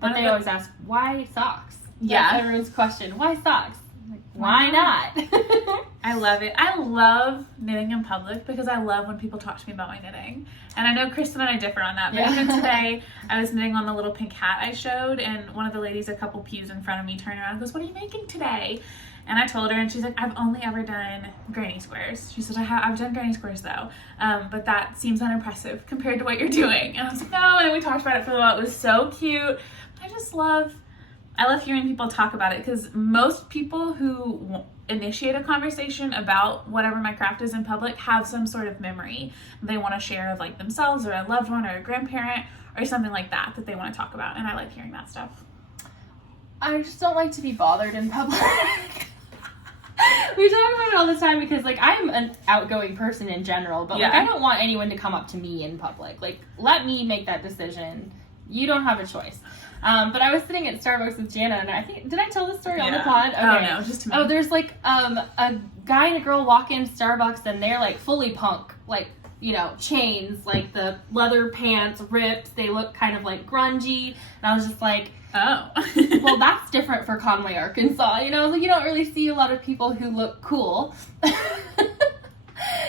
But they always ask, why socks? Yeah. That's everyone's question. Why socks? Like, why not? I love it. I love knitting in public because I love when people talk to me about my knitting. And I know Christen and I differ on that. But even today, I was knitting on the little pink hat I showed, and one of the ladies a couple pews in front of me turned around and goes, "What are you making today?" And I told her, and she's like, "I've only ever done granny squares." She said, I've done granny squares though, but that seems unimpressive compared to what you're doing. And I was like, no, and we talked about it for a while. It was so cute. I love hearing people talk about it, because most people who initiate a conversation about whatever my craft is in public have some sort of memory they want to share of like themselves or a loved one or a grandparent or something like that they want to talk about. And I like hearing that stuff. I just don't like to be bothered in public. We talk about it all the time because, like, I'm an outgoing person in general, but, like, I don't want anyone to come up to me in public. Like, let me make that decision. You don't have a choice. But I was sitting at Starbucks with Jana, and did I tell this story on the pod? Okay. Oh, no, just to me. Oh, there's, like, a guy and a girl walk in Starbucks, and they're, like, fully punk. Like, you know, chains, like, the leather pants ripped. They look kind of, like, grungy. And I was just like, oh. well, that's different for Conway, Arkansas. You know, like, you don't really see a lot of people who look cool.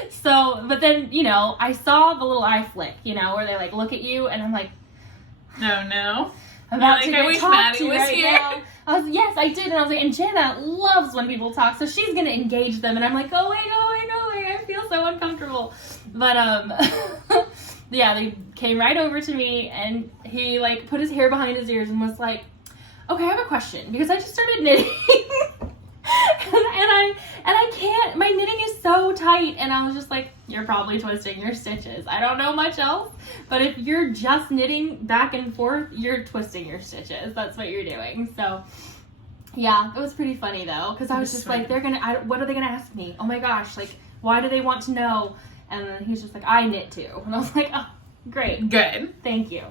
So, but then, you know, I saw the little eye flick, you know, where they, like, look at you, and I'm like, no. I'm about like, to I get wish talked Maddie to was right here. now. Yes, I did. And I was like, and Jana loves when people talk, so she's going to engage them. And I'm like, go away. I feel so uncomfortable. But, yeah, they came right over to me, and he, like, put his hair behind his ears and was like, okay, I have a question, because I just started knitting. and I can't, my knitting is so tight. And I was just like, you're probably twisting your stitches. I don't know much else, but if you're just knitting back and forth, you're twisting your stitches. That's what you're doing. So yeah, it was pretty funny though, because I was just like, what are they gonna ask me? Oh my gosh, like, why do they want to know? And then he's just like, I knit too. And I was like, oh, great. Good. Thank you.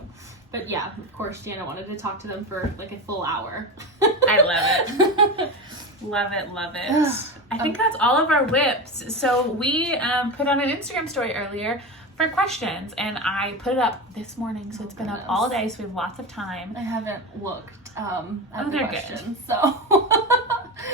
But yeah, of course, Jana wanted to talk to them for like a full hour. I love it. Love it. I think that's all of our whips. So we put on an Instagram story earlier for questions, and I put it up this morning, so it's been up all day, so we have lots of time. I haven't looked at the they're questions, so.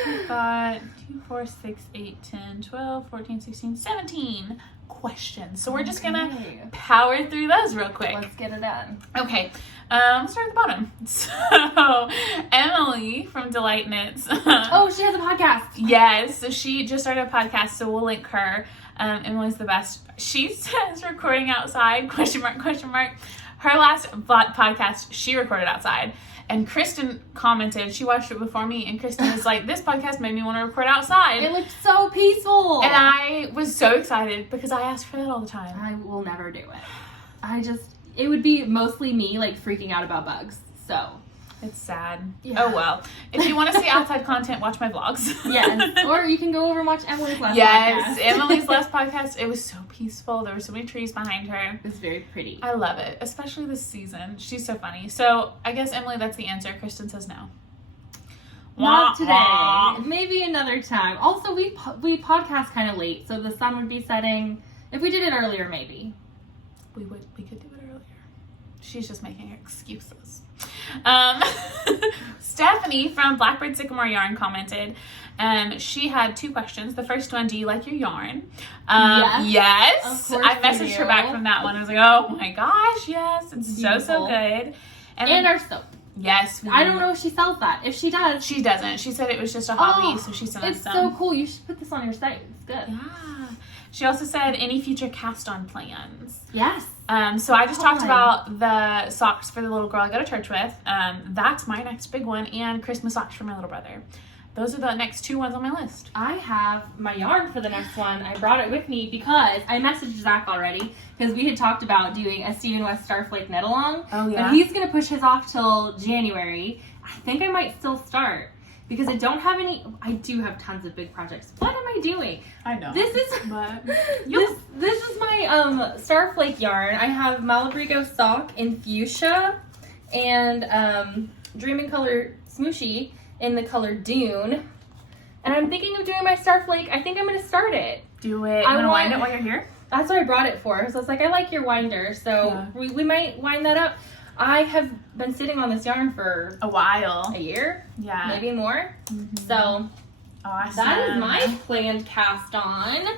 We've got 2, 4, 6, 8, 10, 12, 14, 16, 17 questions. So we're just gonna power through those real quick. Let's get it done. Okay, let's start at the bottom. So Emily from Delight Knits. Oh, she has a podcast. Yes, so she just started a podcast, so we'll link her. Emily's the best. She says recording outside, question mark. Her last podcast, she recorded outside. And Christen commented, she watched it before me, and Christen was like, this podcast made me want to record outside. It looked so peaceful. And I was so excited because I ask for that all the time. I will never do it. It would be mostly me, like, freaking out about bugs, so. It's sad. Yeah. Oh, well. If you want to see outside content, watch my vlogs. Yes. Or you can go over and watch Emily's last podcast. Yes, Emily's last podcast. It was so peaceful. There were so many trees behind her. It was very pretty. I love it, especially this season. She's so funny. So I guess, Emily, that's the answer. Christen says no. Not today. Maybe another time. Also, we podcast kind of late, so the sun would be setting. If we did it earlier, maybe. We could do it earlier. She's just making excuses. Stephanie from Blackbird Sycamore Yarn commented. She had 2 questions. The first one, do you like your yarn? Yes. Of course I messaged her back from that one. I was like, oh my gosh, yes. It's so good. And our soap. Yes. I don't know if she sells that. If she does. She doesn't. She said it was just a hobby, so she sent us some. It's so cool. You should put this on your site. It's good. Yeah. She also said any future cast-on plans. Yes. So I just talked about the socks for the little girl I go to church with. That's my next big one, and Christmas socks for my little brother. Those are the next 2 ones on my list. I have my yarn for the next one. I brought it with me because I messaged Zach already, because we had talked about doing a Stephen West Starflake knit along. Oh, yeah? But he's going to push his off till January. I think I might still start, because I don't have any. I do have tons of big projects. What am I doing? I know. This is my Starflake yarn. I have Malabrigo sock in fuchsia and Dreaming Color Smooshy in the color Dune. And I'm thinking of doing my Starflake. I think I'm going to start it. Do it. You want to wind it while you're here? That's what I brought it for. So I was like, I like your winder. So we might wind that up. I have been sitting on this yarn for a while. A year? Yeah. Maybe more. Mm-hmm. So Awesome. That is my planned cast on.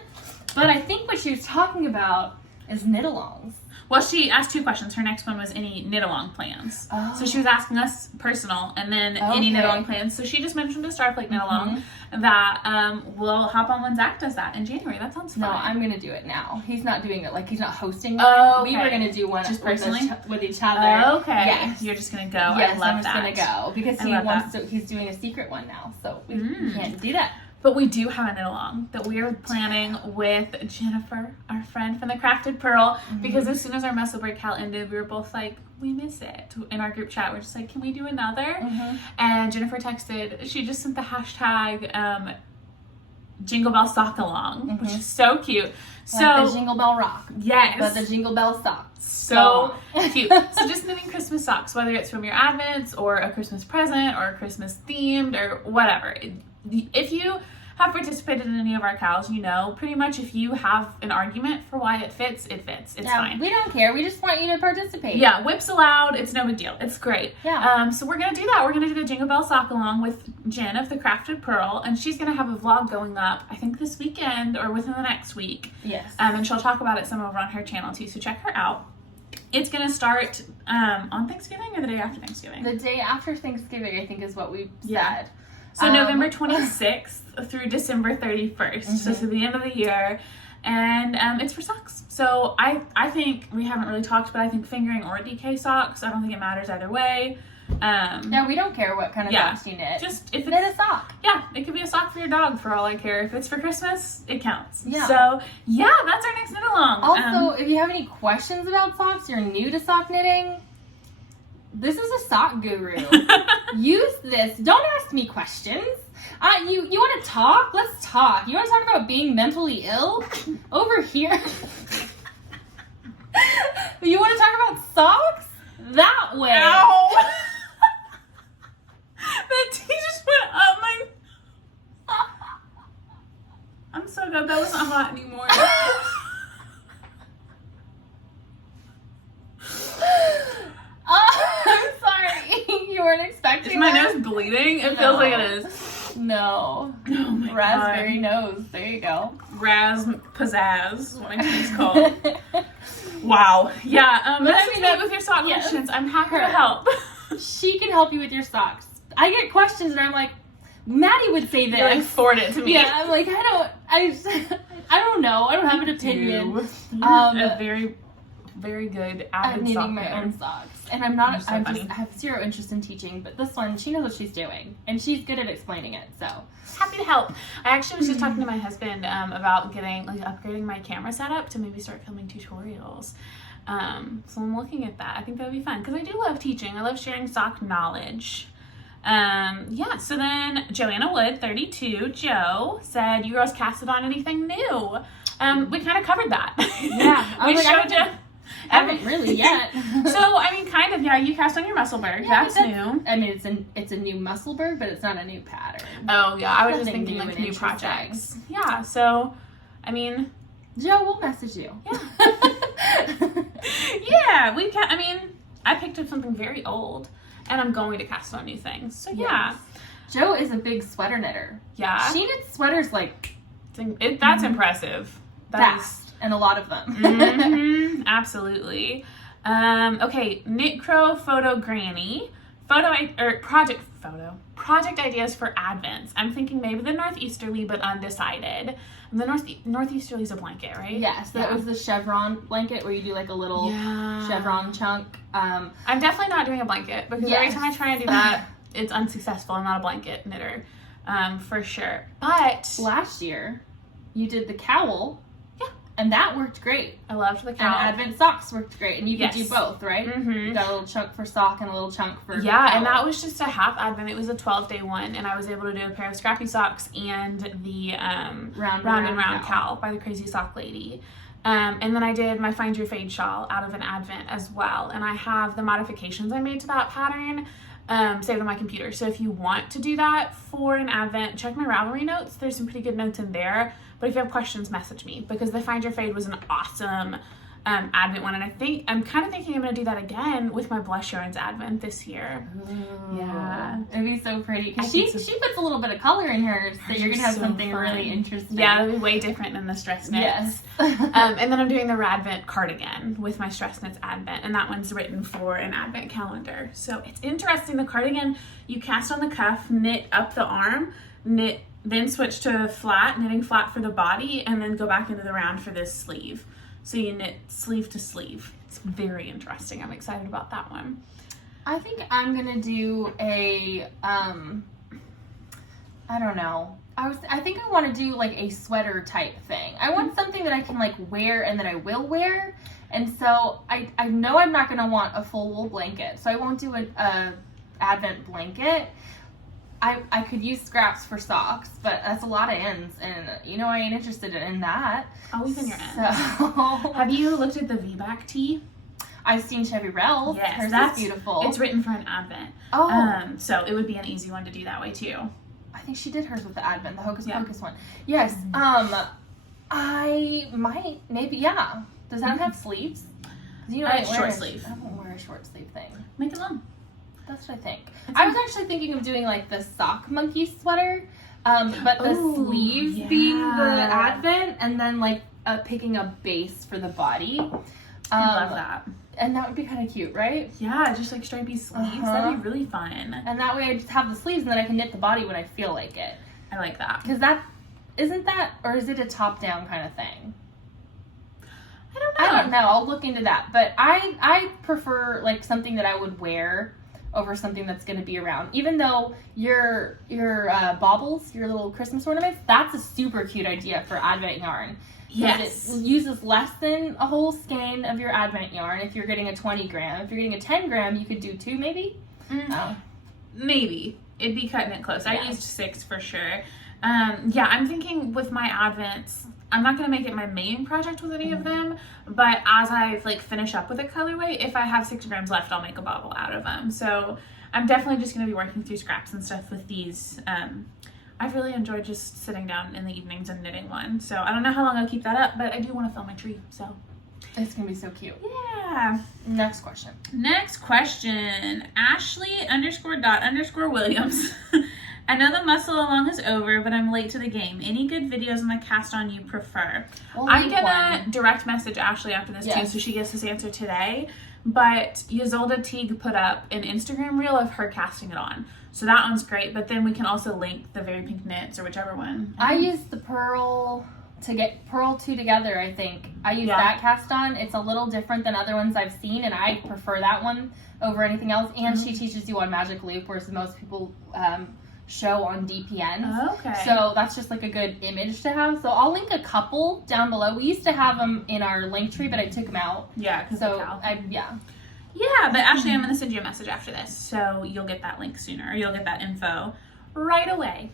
But I think what she was talking about is knit-alongs. Well, she asked 2 questions. Her next one was any knit-along plans. Oh. So she was asking us personal, and then any knit-along plans. So she just mentioned a Starflake knit-along that we'll hop on when Zach does that in January. That sounds fun. No, I'm going to do it now. He's not doing it. Like, he's not hosting it. Oh, okay. We were going to do one just personally with each other. Okay. Yes. You're just going to go. Yes, I love I'm just going to go. Because he wants that. to, he's doing a secret one now. So we can't do that. But we do have a knit-along that we are planning with Jennifer, our friend from the Crafted Purl, because as soon as our Musselburgh KAL ended, we were both like, we miss it. In our group chat, we're just like, can we do another? And Jennifer texted, she just sent the hashtag Jingle Bell Sock Along, which is so cute. So like the Jingle Bell Rock. Yes. But the Jingle Bell Socks. So cute. So just knitting Christmas socks, whether it's from your Advents or a Christmas present or a Christmas themed or whatever. If you have participated in any of our KALs, you know, pretty much if you have an argument for why it fits, it fits. It's fine. We don't care. We just want you to participate. Yeah, whips allowed. It's no big deal. It's great. Yeah. So we're going to do that. We're going to do the Jingle Bell Sock Along with Jen of the Crafted Purl, and she's going to have a vlog going up, I think this weekend or within the next week. Yes. And she'll talk about it some over on her channel too, so check her out. It's going to start on Thanksgiving or the day after Thanksgiving? The day after Thanksgiving, I think, is what we Yeah. said. So November 26th through December 31st, so to the end of the year, and it's for socks. So I think, we haven't really talked, but I think fingering or DK socks, I don't think it matters either way. No, we don't care what kind of socks you knit. Just if knit it's a sock. Yeah, it could be a sock for your dog for all I care. If it's for Christmas, it counts. Yeah. So yeah, that's our next knit along. Also, if you have any questions about socks, you're new to sock knitting, this is a sock guru. Use this. Don't ask me questions. You want to talk? Let's talk. You want to talk about being mentally ill? Over here. You want to talk about socks? That way. Ow! The tea just went up my... I'm so glad that wasn't hot anymore. I'm sorry. You weren't expecting Is my that? nose bleeding? It feels like it is. No. Oh my Raspberry God. nose. There you go. Raz pizzazz, what my tea's called. Wow. Yeah, message me with your sock questions. I'm happy to help. She can help you with your socks. I get questions and I'm like, Maddie would say this. You like forward it to me. Yeah, I'm like, I don't know. I don't have an opinion. A very, very good I'm avid knitting sock my knitter. own socks. And I'm not, So I funny. have zero interest in teaching, but this one, she knows what she's doing. And she's good at explaining it, so. Happy to help. I actually was just talking to my husband about upgrading my camera setup to maybe start filming tutorials. So I'm looking at that. I think that would be fun because I do love teaching. I love sharing sock knowledge. Yeah, so then Joanna Wood, 32, Joe, said, you girls casted on anything new? We kind of covered that. Yeah. We showed you. I haven't really yet. So, I mean, kind of, yeah, you cast on your Musselburgh. Yeah, that's new. I mean, it's a new Musselburgh, but it's not a new pattern. Oh, yeah, I was just Nothing thinking new like and new interesting. projects. Yeah, so, I mean... Joe, we'll message you. Yeah. Yeah, I mean, I picked up something very old, and I'm going to cast on new things. So, yeah. Yes. Joe is a big sweater knitter. Yeah. She knits sweaters like... That's impressive. That is... fast. And a lot of them. Mm-hmm, absolutely. Okay, Knit Crow Photo Granny. Project ideas for Advents. I'm thinking maybe the Northeasterly, but undecided. And the Northeasterly's a blanket, right? Yes, that was the chevron blanket where you do like a little chevron chunk. I'm definitely not doing a blanket because every time I try and do that, it's unsuccessful. I'm not a blanket knitter, for sure. But last year, you did the cowl. Yeah. And that worked great. I loved the cowl. And Advent socks worked great. And you could do both, right? Mm-hmm. You got a little chunk for sock and a little chunk for cowl. And that was just a half Advent. It was a 12-day one, and I was able to do a pair of scrappy socks and the round and round cowl by the Crazy Sock Lady. And then I did my Find Your Fade shawl out of an Advent as well. And I have the modifications I made to that pattern saved on my computer. So if you want to do that for an Advent, check my Ravelry notes. There's some pretty good notes in there. But if you have questions, message me because the Find Your Fade was an awesome Advent one, and I'm kind of thinking I'm going to do that again with my Blush Yarns Advent this year. Ooh. Yeah. It'd be so pretty. Because she puts a little bit of color in hers, so you're going to have something really interesting. Yeah, it'll be way different than the Stress Knits. Yes. And then I'm doing the Radvent cardigan with my Stress Knits Advent, and that one's written for an Advent calendar. So it's interesting. The cardigan, you cast on the cuff, knit up the arm, knit, then switch to flat, knitting flat for the body, and then go back into the round for this sleeve. So you knit sleeve to sleeve. It's very interesting. I'm excited about that one. I think I'm gonna do a, I don't know. I think I want to do like a sweater type thing. I want something that I can like wear and that I will wear. And so I know I'm not gonna want a full wool blanket, so I won't do a Advent blanket. I could use scraps for socks, but that's a lot of ends, and you know I ain't interested in that. I'll leave in your ends. So, have you looked at the V-back tee? I've seen Chevy Rel's. Yes, hers that's is beautiful. It's written for an Advent. Oh. So it would be an easy one to do that way too. I think she did hers with the Advent, the Hocus Pocus one. Yes. I might, maybe, yeah. Does that have sleeves? You know, short sleeve. I won't wear a short sleeve thing. Make it long. That's what I think. I was actually thinking of doing like the sock monkey sweater, but the sleeves being the Advent, and then like picking a base for the body. I love that. And that would be kind of cute, right? Yeah, just like stripy sleeves. That'd be really fun. And that way I just have the sleeves, and then I can knit the body when I feel like it. I like that. Because isn't that, or is it a top-down kind of thing? I don't know. I'll look into that. But I prefer like something that I would wear over something that's going to be around. Even though your baubles, your little Christmas ornaments, that's a super cute idea for Advent yarn. Yes. It uses less than a whole skein of your Advent yarn if you're getting a 20 gram. If you're getting a 10 gram, you could do 2 maybe? Oh. Maybe. It'd be cutting it close. Yeah. I used 6 for sure. Yeah, I'm thinking with my Advents, I'm not going to make it my main project with any of them, but as I like finish up with a colorway, if I have 6 grams left, I'll make a bauble out of them. So I'm definitely just going to be working through scraps and stuff with these. I've really enjoyed just sitting down in the evenings and knitting one. So I don't know how long I'll keep that up, but I do want to fill my tree. So it's going to be so cute. Yeah. Next question. Ashley_._Williams. I know the muscle along is over, but I'm late to the game. Any good videos on the cast on you prefer? I'm gonna direct message Ashley after this too, so she gets this answer today. But Ysolda Teague put up an Instagram reel of her casting it on. So that one's great, but then we can also link the Very Pink Knits or whichever one. I used the Purl to get Purl 2 together, I think. I used that cast on. It's a little different than other ones I've seen, and I prefer that one over anything else. And she teaches you on Magic Loop, whereas most people show on DPN. Okay. So that's just like a good image to have. So I'll link a couple down below. We used to have them in our link tree, but I took them out. Yeah, because so Yeah, but Ashley, I'm going to send you a message after this, so you'll get that link sooner, or you'll get that info right away.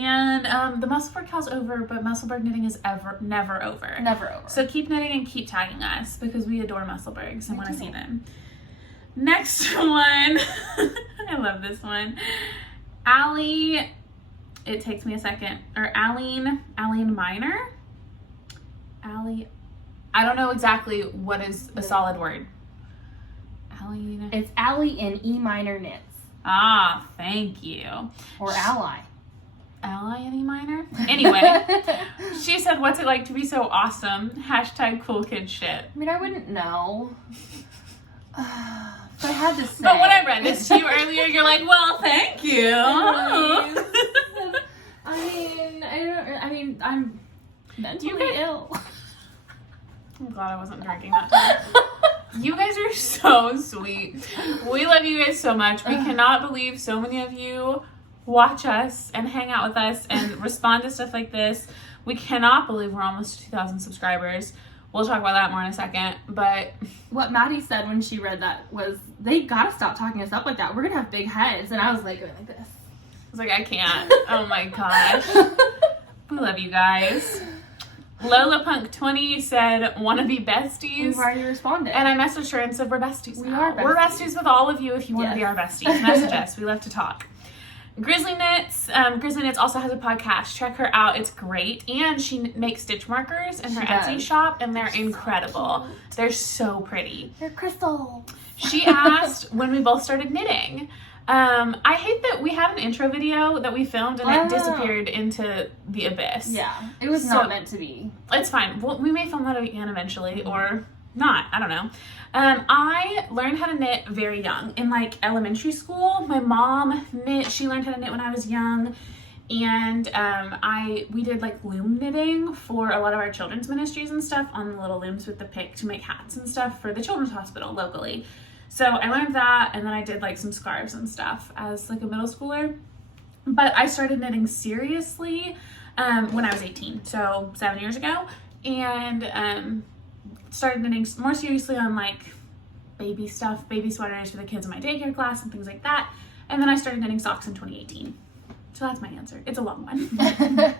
And the Musselburgh Cow's over, but Musselburgh knitting is never over. Never over. So keep knitting and keep tagging us, because we adore Musselburghs and want to see them. Next one. I love this one. Allie, it takes me a second, or Aline Minor? Allie, I don't know exactly what is a solid word. Allie. It's Allie in E minor knits. Ah, thank you. Or ally. Ally in E minor? Anyway, she said, what's it like to be so awesome? #coolkidshit. I mean, I wouldn't know. But I had to say. But when I read this to you earlier, you're like, well, thank you. I'm mentally ill. I'm glad I wasn't drinking that time. You guys are so sweet. We love you guys so much. We cannot believe so many of you watch us and hang out with us and respond to stuff like this. We cannot believe we're almost 2,000 subscribers. We'll talk about that more in a second, but what Maddie said when she read that was, they gotta stop talking us up like that. We're gonna have big heads. And I was like, going like this. I was like, I can't. Oh my gosh. We love you guys. Lola Punk 20 said, wanna be besties? We've already responded. And I messaged her and said, we're besties now. We are besties. We're besties with all of you if you want to be our besties. Message us. We love to talk. Grizzly Knits. Grizzly Knits also has a podcast. Check her out. It's great. And she makes stitch markers in her Etsy shop, and they're incredible. They're so pretty. They're crystal. She asked when we both started knitting. I hate that we had an intro video that we filmed and it disappeared into the abyss. Yeah, it was not meant to be. It's fine. We may film that again eventually, or not. I don't know. I learned how to knit very young. In like elementary school, my mom knit. She learned how to knit when I was young. And we did like loom knitting for a lot of our children's ministries and stuff on the little looms with the pick to make hats and stuff for the children's hospital locally. So I learned that, and then I did like some scarves and stuff as like a middle schooler. But I started knitting seriously when I was 18, so 7 years ago, and started knitting more seriously on like baby stuff, baby sweaters for the kids in my daycare class and things like that. And then I started knitting socks in 2018. So that's my answer. It's a long one.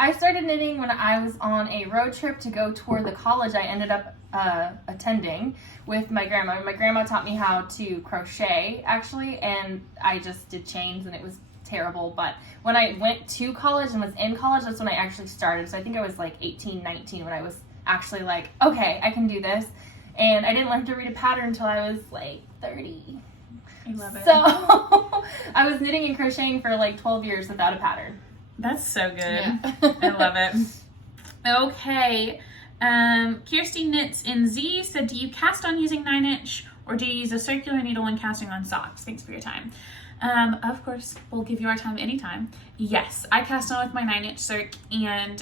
I started knitting when I was on a road trip to go tour the college I ended up attending with my grandma. My grandma taught me how to crochet, actually, and I just did chains, and it was terrible. But when I went to college and was in college, that's when I actually started. So I think I was like 18, 19 when I was actually like, okay, I can do this. And I didn't learn to read a pattern until I was like 30. I love it. So I was knitting and crocheting for like 12 years without a pattern. That's so good. Yeah. I love it. Okay. Kirsty Knits NZ said, do you cast on using 9-inch or do you use a circular needle when casting on socks? Thanks for your time. Of course, we'll give you our time anytime. Yes, I cast on with my 9-inch circ, and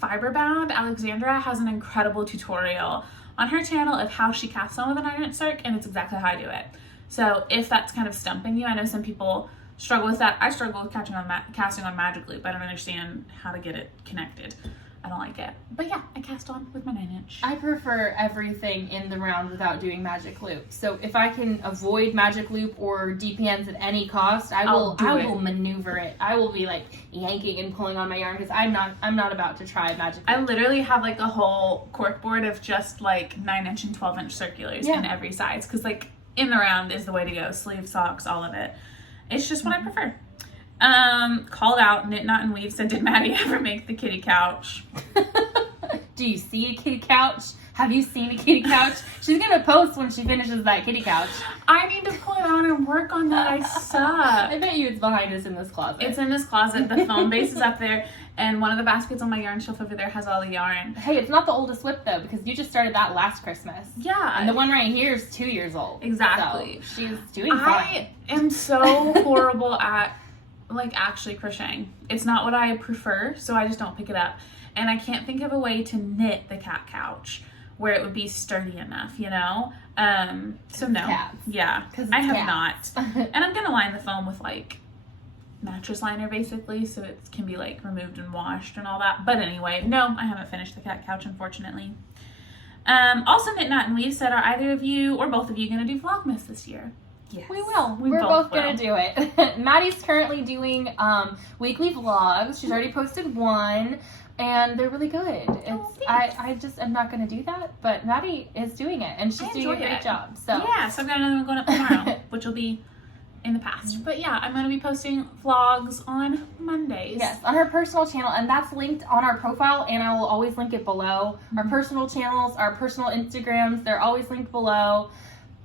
Fiberbound Alexandra has an incredible tutorial on her channel of how she casts on with a 9-inch circ, and it's exactly how I do it. So if that's kind of stumping you, I know some people struggle with that. I struggle with casting on magic loop. I don't understand how to get it connected. I don't like it. But yeah, I cast on with my 9-inch. I prefer everything in the round without doing magic loop. So if I can avoid magic loop or DPNs at any cost, I will maneuver it. I will be like yanking and pulling on my yarn because I'm not about to try magic loop. I literally have like a whole cork board of just like 9-inch and 12-inch circulars in every size, because like in the round is the way to go. Sleeve, socks, all of it. It's just what I prefer. Called out, Knit, Knot, and Weave said, did Maddie ever make the kitty couch? Do you see a kitty couch? Have you seen a kitty couch? She's gonna post when she finishes that kitty couch. I need to pull it out and work on that. I suck. I bet you it's behind us in this closet. It's in this closet. The foam base is up there, and one of the baskets on my yarn shelf over there has all the yarn. Hey, it's not the oldest whip though, because you just started that last Christmas. Yeah. And the one right here is 2 years old. Exactly. So she's doing fine. I am so horrible at like actually crocheting. It's not what I prefer, so I just don't pick it up. And I can't think of a way to knit the cat couch where it would be sturdy enough, you know? So no. Cats. Yeah, I have not. And I'm gonna line the foam with like mattress liner basically, so it can be like removed and washed and all that. But anyway, no, I haven't finished the cat couch, unfortunately. Also, Knit, Knot, and Weave said, are either of you or both of you gonna do Vlogmas this year? Yes. We will. We're both going to do it. Maddie's currently doing weekly vlogs. She's already posted one, and they're really good. I just am not going to do that, but Maddie is doing it, and she's doing a great job. So yeah, so I've got another one going up tomorrow, which will be in the past. But yeah, I'm going to be posting vlogs on Mondays. Yes, on her personal channel, and that's linked on our profile, and I will always link it below. Our personal channels, our personal Instagrams, they're always linked below.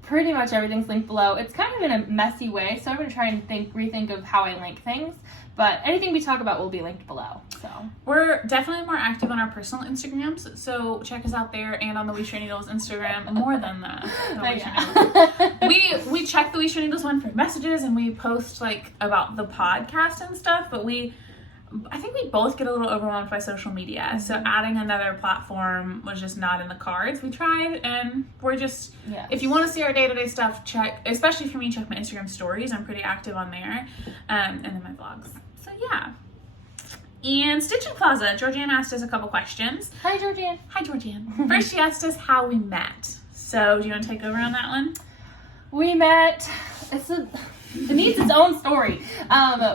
Pretty much everything's linked below. It's kind of in a messy way, so I'm going to try and rethink of how I link things. But anything we talk about will be linked below. So we're definitely more active on our personal Instagrams, so check us out there, and on the We Share Needles Instagram more than that. We check the We Share Needles one for messages, and we post like about the podcast and stuff, but I think we both get a little overwhelmed by social media, so adding another platform was just not in the cards. We tried, and we're just, if you want to see our day-to-day stuff, check, especially for me, check my Instagram stories. I'm pretty active on there, and then my vlogs. So yeah. And Stitching Plaza, Georgianne asked us a couple questions. Hi, Georgianne. Hi, Georgianne. First, she asked us how we met. So do you want to take over on that one? We met, it needs its own story.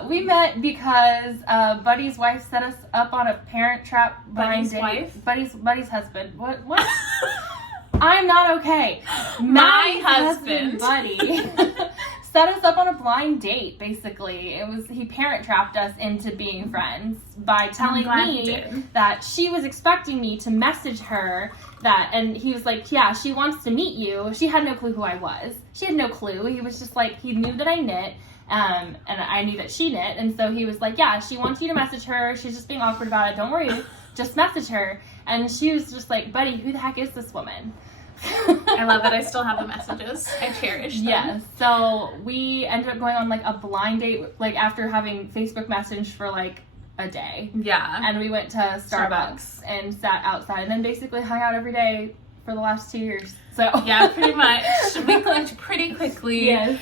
We met because Buddy's wife set us up on a parent trap. Buddy's wife? Buddy's husband. What? I'm not okay. My husband. Buddy set us up on a blind date, basically. He parent trapped us into being friends by telling me that she was expecting me to message her and he was like, yeah, she wants to meet you. She had no clue who I was. She had no clue. He was just like, he knew that I knit, and I knew that she knit, and so he was like, yeah, she wants you to message her. She's just being awkward about it. Don't worry. Just message her. And she was just like, buddy, who the heck is this woman? I love that I still have the messages. I cherish them. Yes. So we ended up going on like a blind date, like after having Facebook Message for like a day. Yeah. And we went to Starbucks and sat outside and then basically hung out every day for the last 2 years. So yeah, pretty much. We clicked pretty quickly. Yes.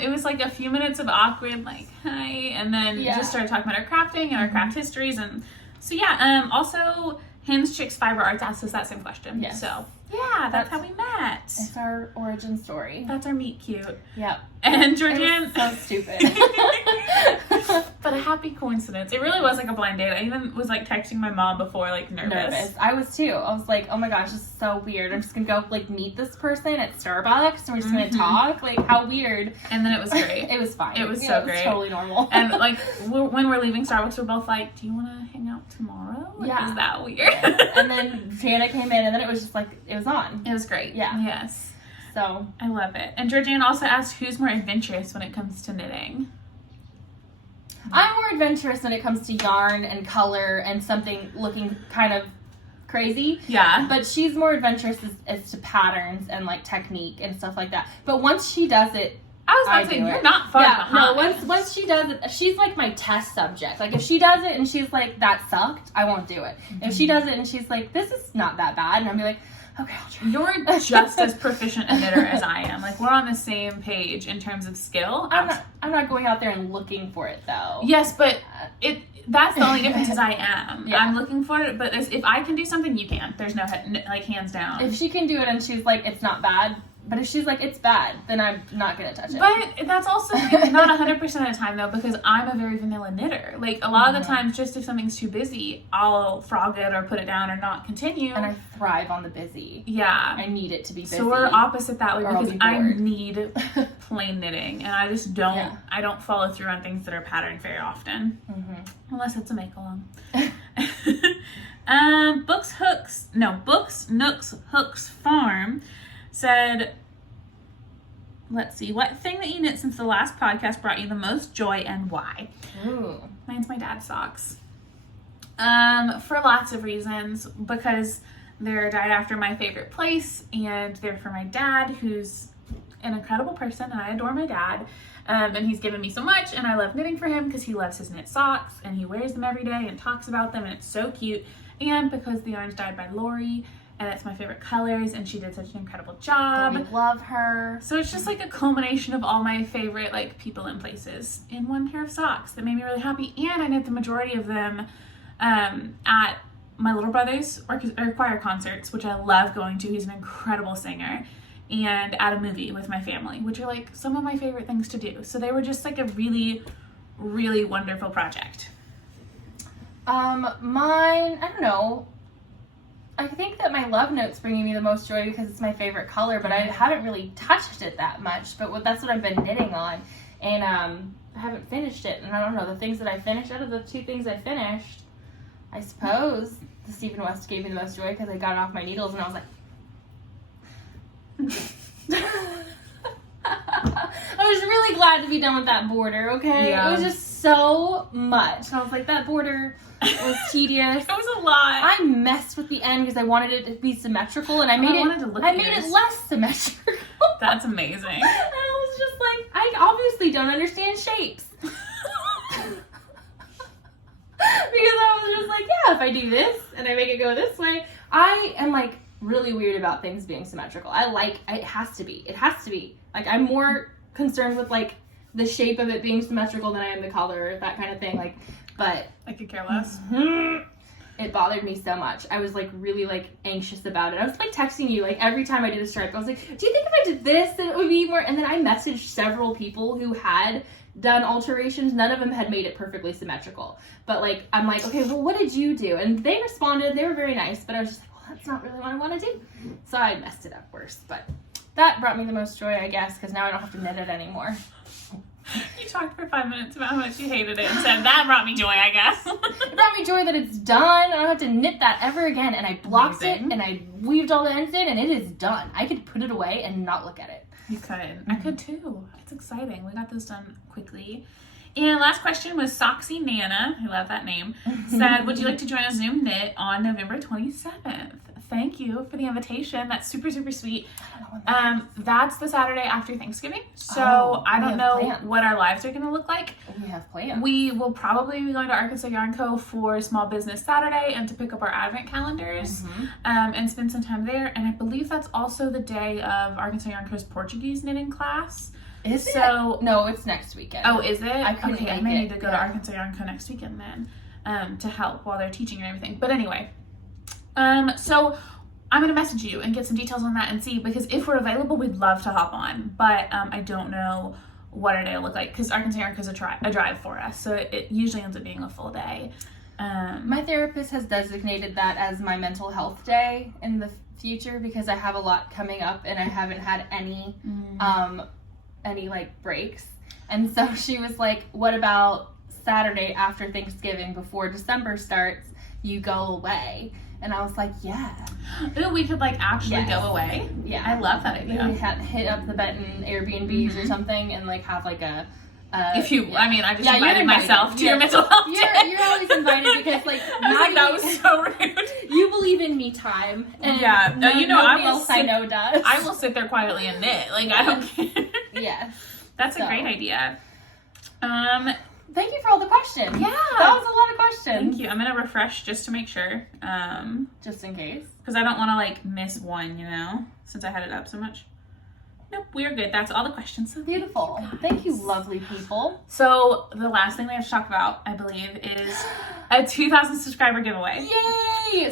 It was like a few minutes of awkward, like, hi, and then just started talking about our crafting and our craft histories. And so yeah, also Hinge Chicks Fiber Arts asked us that same question. Yes. So yeah, that's how we met. It's our origin story. That's our meet cute. Yep. And Georgianne. So stupid. But a happy coincidence. It really was like a blind date. I even was like texting my mom before, like nervous. I was too. I was like, oh my gosh, this is so weird. I'm just gonna go like meet this person at Starbucks and we're just gonna talk. Like, how weird. And then it was great. It was fine. It was so great. It was totally normal. And like when we're leaving Starbucks, we're both like, do you want to hang out tomorrow? Like, yeah. Is that weird? And then Jana came in and then it was just like, it was on. It was great. Yeah. Yes. So. I love it. And Georgianne also asked, who's more adventurous when it comes to knitting? I'm more adventurous when it comes to yarn and color and something looking kind of crazy. Yeah. But she's more adventurous as to patterns and like technique and stuff like that. But once she does it, I was about to say, you're not far behind. No, once she does it, she's like my test subject. Like if she does it and she's like, that sucked, I won't do it. If she does it and she's like, this is not that bad, and I'll be like, okay, I'll try. You're just as proficient a knitter as I am. Like, we're on the same page in terms of skill. I'm not going out there and looking for it, though. Yes, but that's the only difference is I am. Yeah. I'm looking for it, but if I can do something, you can. There's no, like, hands down. If she can do it and she's like, it's not bad, but if she's like, it's bad, then I'm not going to touch it. But that's also like, not 100% of the time, though, because I'm a very vanilla knitter. Like, a lot of the times, just if something's too busy, I'll frog it or put it down or not continue. And I thrive on the busy. Yeah. I need it to be busy. So we're opposite that way because be I need plain knitting. And I just don't, I don't follow through on things that are patterned very often. Mm-hmm. Unless it's a make-along. Books, Nooks, Hooks Farm said, let's see, what thing that you knit since the last podcast brought you the most joy and why? Ooh. Mine's my dad's socks. For lots of reasons, because they're dyed after my favorite place, and they're for my dad, who's an incredible person, and I adore my dad. And he's given me so much, and I love knitting for him because he loves his knit socks, and he wears them every day and talks about them, and it's so cute. And because the yarn's dyed by Lori, and it's my favorite colors, and she did such an incredible job. We love her. So it's just like a culmination of all my favorite like people and places in one pair of socks that made me really happy. And I knit the majority of them at my little brother's choir concerts, which I love going to. He's an incredible singer. And at a movie with my family, which are like some of my favorite things to do. So they were just like a really, really wonderful project. Mine, I don't know. I think that my love note's bringing me the most joy because it's my favorite color, but I haven't really touched it that much. But that's what I've been knitting on, and I haven't finished it. And I don't know, the things that I finished, out of the 2 things I finished, I suppose the Stephen West gave me the most joy because I got it off my needles and I was like, I was really glad to be done with that border, okay? Yeah. It was just so much. I was like, that border was tedious. It was a lot. I messed with the end because I wanted it to be symmetrical, and I made it less symmetrical. That's amazing. And I was just like, I obviously don't understand shapes. Because I was just like, yeah, if I do this and I make it go this way, I am like really weird about things being symmetrical. It has to be. It has to be. Like, I'm more concerned with like the shape of it being symmetrical than I am the color, that kind of thing. Like, but I could care less. It bothered me so much. I was like really like anxious about it. I was like texting you like every time I did a stripe. I was like, do you think if I did this then it would be more? And then I messaged several people who had done alterations. None of them had made it perfectly symmetrical. But like, I'm like, okay, well, what did you do? And they responded. They were very nice. But I was just like, well, that's not really what I want to do. So I messed it up worse. But that brought me the most joy, I guess, because now I don't have to knit it anymore. You talked for 5 minutes about how much you hated it and said, that brought me joy, I guess. It brought me joy that it's done. I don't have to knit that ever again. And I blocked it and I weaved all the ends in and it is done. I could put it away and not look at it. You could. I could too. It's exciting. We got this done quickly. And last question was Soxy Nana, I love that name, said, would you like to join a Zoom knit on November 27th? Thank you for the invitation. That's super, super sweet. That's the Saturday after Thanksgiving. So I don't know what our lives are going to look like. We have plans. We will probably be going to Arkansas Yarn Co. for Small Business Saturday and to pick up our advent calendars and spend some time there. And I believe that's also the day of Arkansas Yarn Co.'s Portuguese knitting class. Is it? No, it's next weekend. Oh, is it? I may need to go to Arkansas Yarn Co. next weekend then to help while they're teaching and everything. But anyway, so I'm going to message you and get some details on that and see, because if we're available, we'd love to hop on. But I don't know what our day will look like, because Arkansas Yarn Co. is a drive for us. So it usually ends up being a full day. My therapist has designated that as my mental health day in the future, because I have a lot coming up and I haven't had any like breaks. And so she was like, what about Saturday after Thanksgiving before December starts, you go away? And I was like, yeah. Ooh, we could like actually go away. Yeah. I love that idea. We hit up the Benton Airbnbs or something and like have like a if you, I mean, I just invited myself to your mental health day. You're always invited because like Maddie, that was so rude. You believe in me time. And nobody else I know does. I will sit there quietly and knit. Like I don't care. Yes. That's a great idea. Thank you for all the questions. Yeah. That was a lot of questions. Thank you. I'm going to refresh just to make sure. Just in case. Because I don't want to like miss one, since I had it up so much. Nope, we're good. That's all the questions. So beautiful. Thank you, lovely people. So the last thing we have to talk about, I believe, is a 2,000 subscriber giveaway. Yay!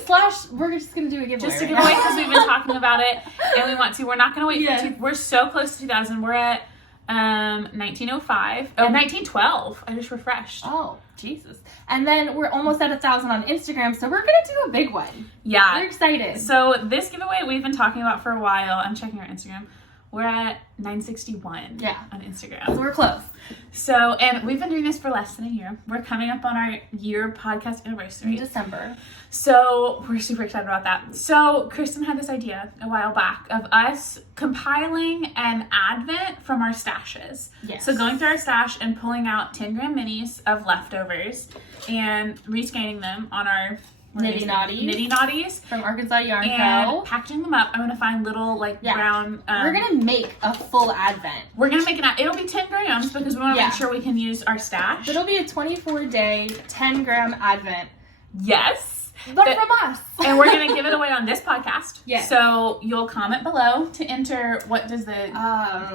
We're just going to do a giveaway. Just a giveaway because we've been talking about it and we want to. We're not going to wait we're so close to 2,000. We're at 1905. 1912. I just refreshed. Oh, Jesus. And then we're almost at 1,000 on Instagram, so we're going to do a big one. Yeah. We're excited. So this giveaway we've been talking about for a while. I'm checking our Instagram. We're at 961 on Instagram. So we're close. So, and we've been doing this for less than a year. We're coming up on our year podcast anniversary. In December. So we're super excited about that. So Christen had this idea a while back of us compiling an advent from our stashes. Yes. So going through our stash and pulling out 10 gram minis of leftovers and rescanning them on our Nitty Naughties from Arkansas Yarn Co. And packaging them up. I'm going to find little brown... we're going to make a full advent. We're going to make it'll be 10 grams because we want to make sure we can use our stash. It'll be a 24-day, 10-gram advent. Yes. But from us. And we're going to give it away on this podcast. Yes. So you'll comment below to enter what does the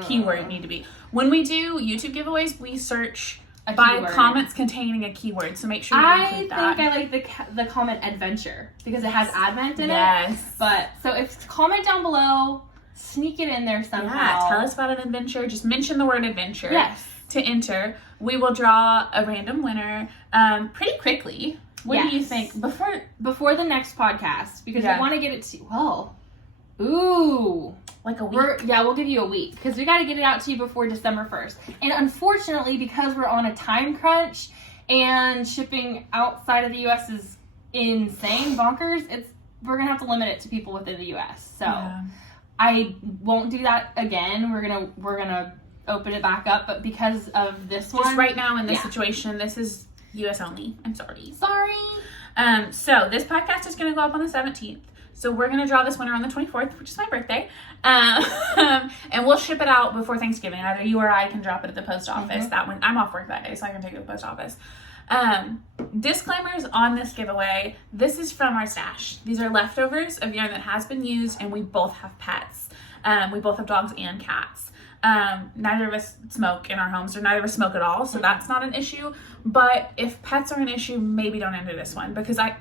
keyword need to be. When we do YouTube giveaways, we search... by comments containing a keyword, so make sure you include that. I think I like the comment adventure because it has advent in it. Yes. But so if comment down below, sneak it in there somehow. Yeah, tell us about an adventure. Just mention the word adventure. Yes. To enter. We will draw a random winner pretty quickly. What do you think? Before the next podcast, because we want to get it to like a week. We'll give you a week because we got to get it out to you before December 1st. And unfortunately, because we're on a time crunch and shipping outside of the U.S. is insane, bonkers, we're going to have to limit it to people within the U.S. So I won't do that again. We're going to open it back up, but because of this one. Just right now in this situation, this is U.S. only. I'm sorry. Sorry. So this podcast is going to go up on the 17th. So we're going to draw this winner on the 24th, which is my birthday. And we'll ship it out before Thanksgiving. Either you or I can drop it at the post office. That one, I'm off work that day, so I can take it to the post office. Disclaimers on this giveaway. This is from our stash. These are leftovers of yarn that has been used, and we both have pets. We both have dogs and cats. Neither of us smoke in our homes, or neither of us smoke at all, so that's not an issue. But if pets are an issue, maybe don't enter this one, because I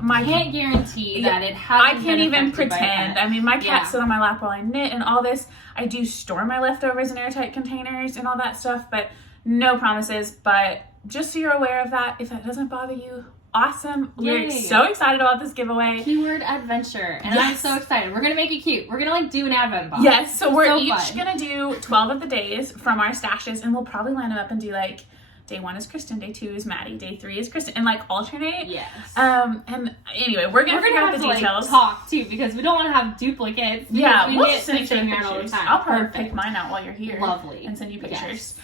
can't guarantee that it hasn't. I can't even pretend. I mean, my cats sit on my lap while I knit and all this. I do store my leftovers in airtight containers and all that stuff, but no promises. But just so you're aware of that, if that doesn't bother you, awesome. We're Yay. so excited about this giveaway. Keyword adventure. And I'm so excited. We're going to make it cute. We're going to like do an advent box. Yes, so we're so each going to do 12 of the days from our stashes, and we'll probably line them up and do like day 1 is Christen, day 2 is Maddie, day 3 is Christen, and like alternate. Yes. And anyway, we're gonna figure out the details. Like, talk too, because we don't want to have duplicates. Yeah, we we'll get send you pictures all the pictures. time. I'll probably Perfect. pick mine out while you're here. Lovely. And send you pictures. Yes.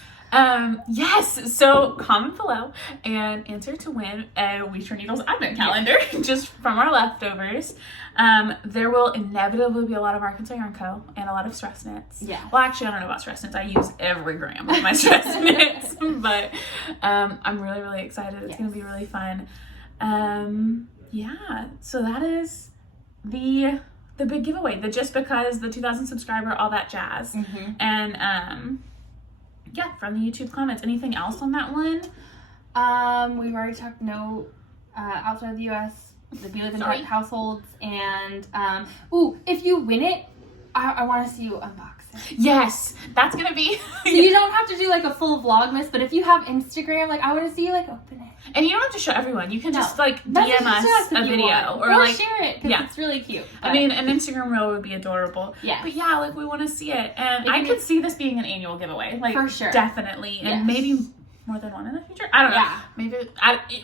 Yes, so comment below and answer to win a We Shore Needles advent calendar just from our leftovers. There will inevitably be a lot of Arkansas Yarn Co. and a lot of stress knits. Yeah. Well, actually, I don't know about stress knits. I use every gram of my stress knits, but I'm really, really excited. It's going to be really fun. Yeah, so that is the big giveaway. The Just Because, the 2,000 subscriber, all that jazz. Mm-hmm. And yeah, from the YouTube comments. Anything else on that one? We've already talked outside of the US, if you live in households, and if you win it, I want to see you unbox it. Yes, that's gonna be. So you don't have to do like a full Vlogmas, but if you have Instagram, like I want to see you like open it. And you don't have to show everyone. You can just like DM us a video or like share it because it's really cute. But, I mean, an Instagram reel would be adorable. Yeah. But yeah, like we want to see it, and I could see this being an annual giveaway, like for sure, definitely, and maybe more than one in the future. I don't know. Yeah. Maybe.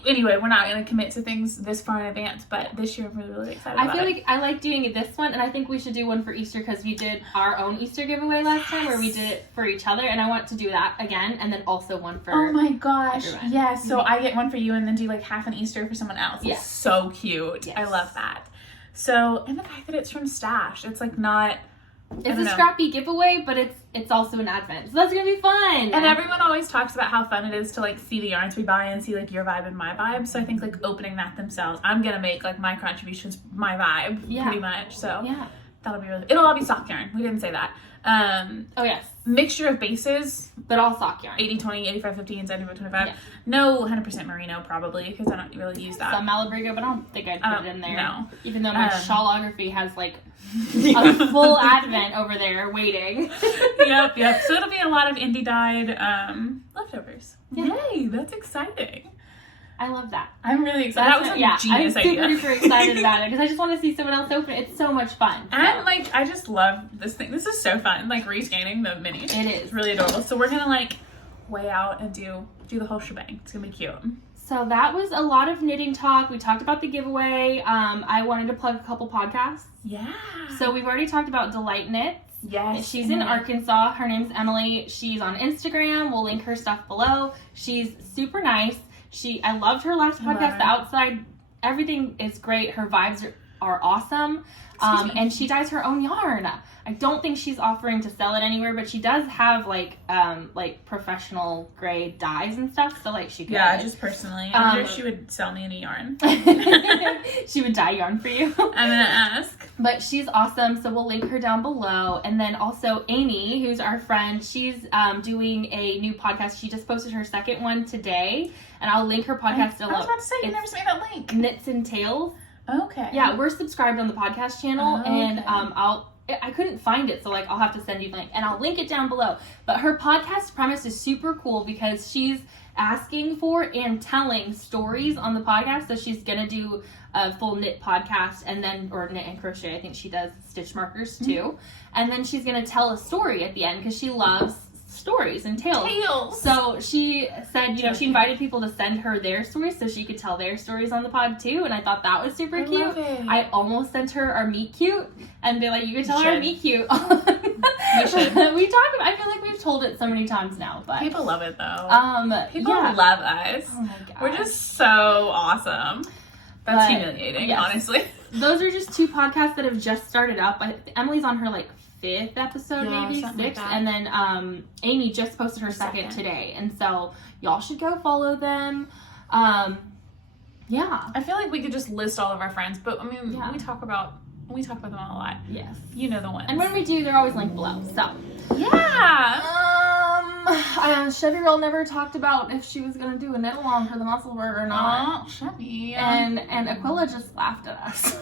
Anyway, we're not going to commit to things this far in advance, but this year I'm really, really excited about it. I feel like I like doing this one, and I think we should do one for Easter because we did our own Easter giveaway last time where we did it for each other, and I want to do that again, and then also one for oh my gosh. everyone. Yeah, so I get one for you and then do like half an Easter for someone else. Yeah. It's so cute. Yes. I love that. So, and the fact that it's from Stash, it's like not... It's a scrappy giveaway, but it's also an advent. So that's going to be fun. And everyone always talks about how fun it is to like see the yarns we buy and see like your vibe and my vibe. So I think like opening that themselves, I'm going to make like my contributions, my vibe pretty much. So that'll be really, it'll all be sock yarn. We didn't say that. Oh yes. Mixture of bases. But all sock yarn. 80-20, 85-15, and 75-25. Yeah. No 100% merino probably because I don't really use that. Some Malabrigo, but I don't think I'd put it in there. No. Even though my Shawlography has like a full advent over there waiting. Yep. So it'll be a lot of indie dyed leftovers. Yeah. Yay, that's exciting. I love that. I'm really excited. That was a genius idea. I'm super excited about it because I just want to see someone else open it. It's so much fun. And like, I just love this thing. This is so fun. Like rescanning the minis. It is. It's really adorable. So we're gonna like weigh out and do the whole shebang. It's gonna be cute. So that was a lot of knitting talk. We talked about the giveaway. I wanted to plug a couple podcasts. Yeah. So we've already talked about Delight Knits. Yes. She's in Arkansas. Her name's Emily. She's on Instagram. We'll link her stuff below. She's super nice. I loved her last podcast. The outside, everything is great. Her vibes are awesome. And she dyes her own yarn. I don't think she's offering to sell it anywhere, but she does have like professional grade dyes and stuff. So like she could. Yeah, just personally. I'm sure she would sell me any yarn. She would dye yarn for you. I'm gonna ask. But she's awesome, so we'll link her down below. And then also Amy, who's our friend, she's doing a new podcast. She just posted her second one today, and I'll link her podcast below. I was about to say, you never made that link. Knitz N Tales. Okay. Yeah, we're subscribed on the podcast channel, and I couldn't find it, so like I'll have to send you the link, and I'll link it down below. But her podcast premise is super cool because she's asking for and telling stories on the podcast. So she's gonna do a full knit podcast, and then or knit and crochet. I think she does stitch markers too, and then she's gonna tell a story at the end because she loves stories and tales. So she said, she invited people to send her their stories so she could tell their stories on the pod too, and I thought that was super cute. Love it. I almost sent her our meet cute and be like, you could tell her our meet cute. We should. I feel like we've told it so many times now, but people love it though. People love us. Oh my gosh. We're just so awesome. That's humiliating, honestly. Those are just two podcasts that have just started up. Emily's on her like 5th episode, maybe 6th, like and then Amy just posted her second today, and so y'all should go follow them. I feel like we could just list all of our friends, but I mean, we talk about them all a lot. Yes, you know the ones, and when we do, they're always linked below. So Chevy Roll never talked about if she was going to do a knit along for the Musselburgh or not. Oh, Chevy. And Aquila just laughed at us.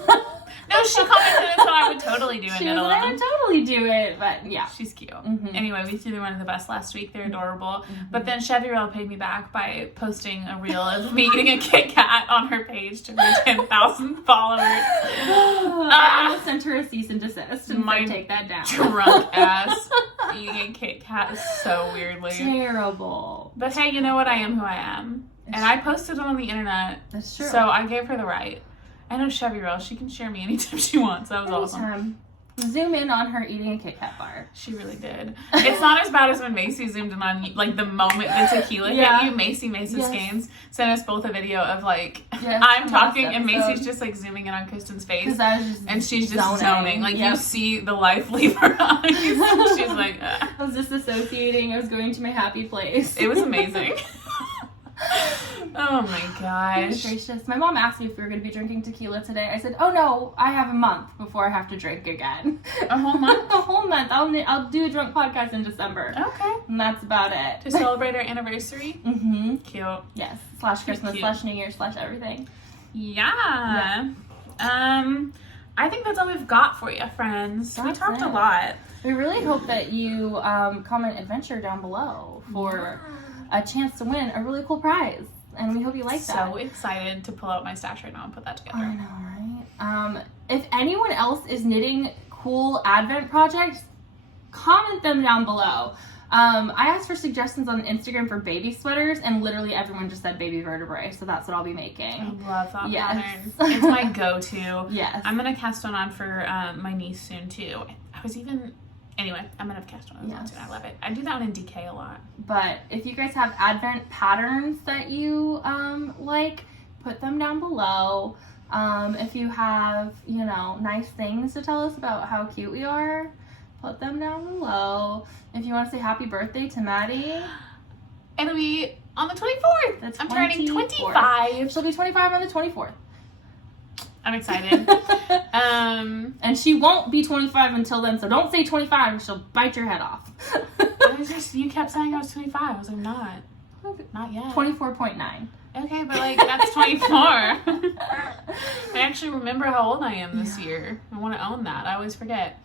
No, she commented it, so I would totally do a knit along. I would totally do it, but yeah. She's cute. Mm-hmm. Anyway, we threw one of the best last week. They're adorable. Mm-hmm. But then Chevy Roll paid me back by posting a reel of me eating a Kit Kat on her page to her 10,000 followers. I almost sent her a cease and desist and My said, take that down. Drunk ass eating a Kit Kat so weirdly. Terrible. But hey, you know what? I am who I am. And I posted it on the internet. That's true. So I gave her the right. I know Chevy Roll. She can share me anytime she wants. That was awesome. Zoom in on her eating a Kit Kat bar. She really did. It's not as bad as when Macy zoomed in on, like, the moment the tequila hit you. Macy Gaines sent us both a video of, like, I'm talking and Macy's just, like, zooming in on Kristen's face. And she's just zoning. Like, you see the life leave her eyes. And she's like, I was disassociating. I was going to my happy place. It was amazing. Oh my gosh. Gracious. My mom asked me if we were going to be drinking tequila today. I said, oh no, I have a month before I have to drink again. A whole month? A whole month. I'll do a drunk podcast in December. Okay. And that's about it. To celebrate our anniversary? Mm-hmm. Cute. Yes. / Christmas / New Year / everything. Yeah. I think that's all we've got for you, friends. We talked a lot. We really hope that you comment adventure down below for a chance to win a really cool prize. And we hope you like that. So excited to pull out my stash right now and put that together. I know, right? If anyone else is knitting cool Advent projects, comment them down below. I asked for suggestions on Instagram for baby sweaters, and literally everyone just said baby vertebrae, so that's what I'll be making. I love that pattern. It's my go-to. Yes. I'm going to cast one on for my niece soon, too. Anyway, I'm going to cast one on soon. I love it. I do that one in DK a lot. But if you guys have Advent patterns that you like, put them down below. If you have, nice things to tell us about how cute we are, put them down below. If you want to say happy birthday to Maddie. It'll be on the 24th. I'm turning 25. She'll be 25 on the 24th. I'm excited. And she won't be 25 until then, so don't say 25 or she'll bite your head off. You kept saying I was 25. I was like, not yet. 24.9. Okay, but that's 24. I actually remember how old I am this year. I want to own that. I always forget.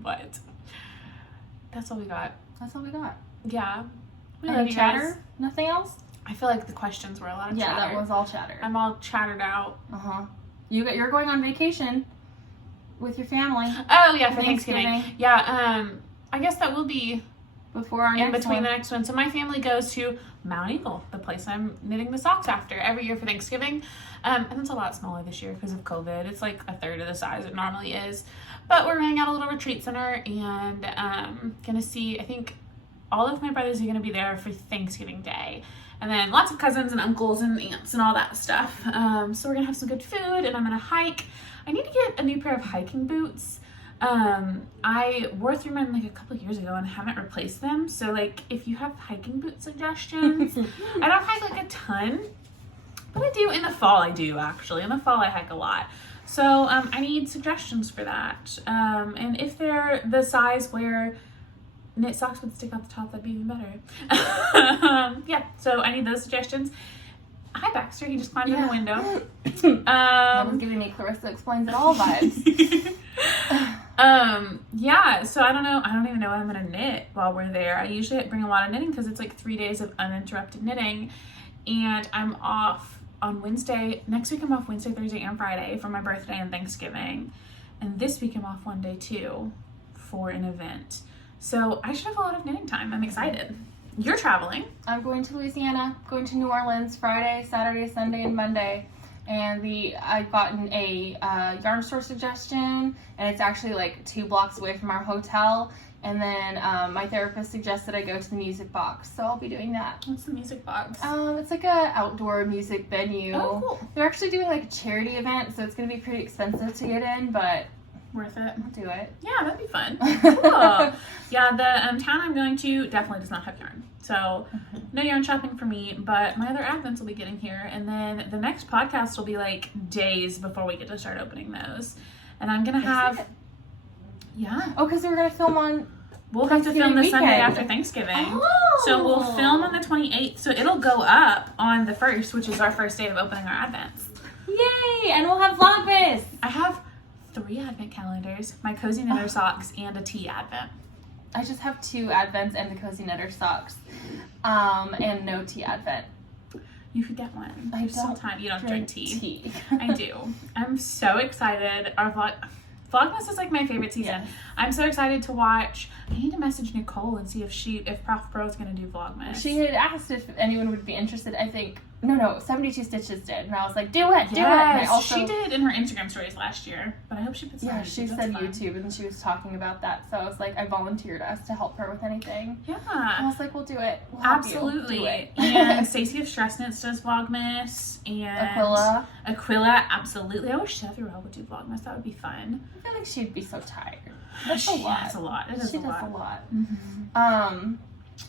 What? That's all we got. Yeah. We love you chatter? guys. Nothing else? I feel like the questions were a lot of chatter. Yeah, that was all chatter. I'm all chattered out. You're going on vacation with your family. Oh yeah, for Thanksgiving. Yeah, I guess that will be before our in next between one. the next one. So my family goes to Mount Eagle, the place I'm knitting the socks after every year for Thanksgiving. And it's a lot smaller this year because of COVID. It's like a third of the size it normally is. But we're renting out a little retreat center and gonna see, I think all of my brothers are gonna be there for Thanksgiving Day. And then lots of cousins and uncles and aunts and all that stuff. So we're gonna have some good food and I'm gonna hike. I need to get a new pair of hiking boots. I wore through mine like a couple of years ago and haven't replaced them. So if you have hiking boot suggestions, I don't hike a ton, but I do in the fall. In the fall I hike a lot. So I need suggestions for that. And if they're the size where knit socks would stick out the top, that'd be even better. Yeah, so I need those suggestions. Hi Baxter, he just climbed in the window. That was giving me Clarissa Explains It All vibes. Yeah, so I don't even know what I'm gonna knit while we're there. I usually bring a lot of knitting because it's 3 days of uninterrupted knitting, and I'm off on Wednesday. Next week I'm off Wednesday, Thursday, and Friday for my birthday and Thanksgiving, and this week I'm off one day too for an event. So I should have a lot of knitting time. I'm excited. You're traveling. I'm going to Louisiana, going to New Orleans Friday, Saturday, Sunday, and Monday. And I've gotten a yarn store suggestion, and it's actually 2 blocks away from our hotel. And then my therapist suggested I go to the Music Box, so I'll be doing that. What's the Music Box? It's like a outdoor music venue. Oh, cool. They're actually doing a charity event, so it's going to be pretty expensive to get in, but worth it. I'll do it. Yeah, that'd be fun. Cool. Yeah, the town I'm going to definitely does not have yarn. So no yarn shopping for me, but my other advents will be getting here. And then the next podcast will be days before we get to start opening those. And I'm going to have... Yeah. Oh, because we were going to film on we'll have to film the Sunday weekend. after Thanksgiving. Oh. So we'll film on the 28th. So it'll go up on the 1st, which is our first day of opening our Advents. Yay! And we'll have Vlogmas. I have 3 Advent calendars, my Cozy Knitter socks, and a tea Advent. I just have 2 Advents and the Cozy Knitter socks. And no tea Advent. You could get one. I There's still don't time. You don't drink tea. I I do. I'm so excited. Our Vlogmas is like my favorite season. Yes. I'm so excited to watch. I need to message Nicole and see if Prof Pro is going to do Vlogmas. She had asked if anyone would be interested. I think, no, 72 Stitches did. And I was like, do it. And I also, she did in her Instagram stories last year. But I hope she puts it on yeah, YouTube. she That's said fun. YouTube, and she was talking about that. So I was like, I volunteered us to help her with anything. And I Yeah. was like, we'll do it. We'll help you. Absolutely. Do it. And Stacey of Stress Knits does Vlogmas. And Aquila, absolutely. I wish Sephira would do Vlogmas. That would be fun. I feel like she'd be so tired. That's a lot. That's a lot. It is She a does lot. a lot. Mm-hmm.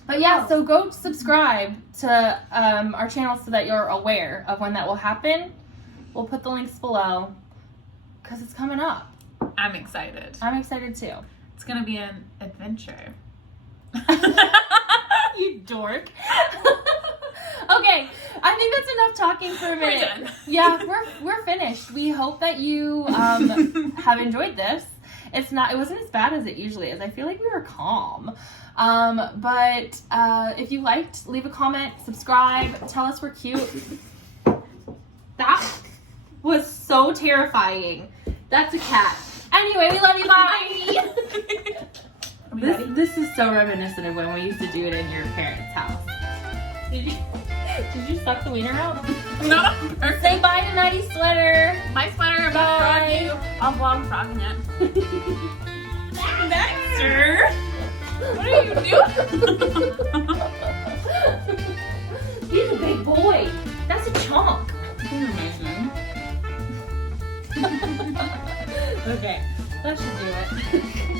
But yeah, so go subscribe to our channel so that you're aware of when that will happen. We'll put the links below because it's coming up. I'm excited. I'm excited too. It's going to be an adventure. You dork. Okay, I think that's enough talking for a minute. We're done. Yeah, we're finished. We hope that you have enjoyed this. It wasn't as bad as it usually is. I feel like we were calm. But if you liked, leave a comment, subscribe, tell us we're cute. That was so terrifying. That's a cat. Anyway, we love you. Bye. Are we ready? This is so reminiscent of when we used to do it in your parents' house. Did you suck the wiener out? No. Say bye to Nutty Sweater. My sweater about Bye. frog you. I'll vlog frogging it. Baxter! What are you doing? He's a big boy. That's a chunk. You're amazing. Okay, that should do it.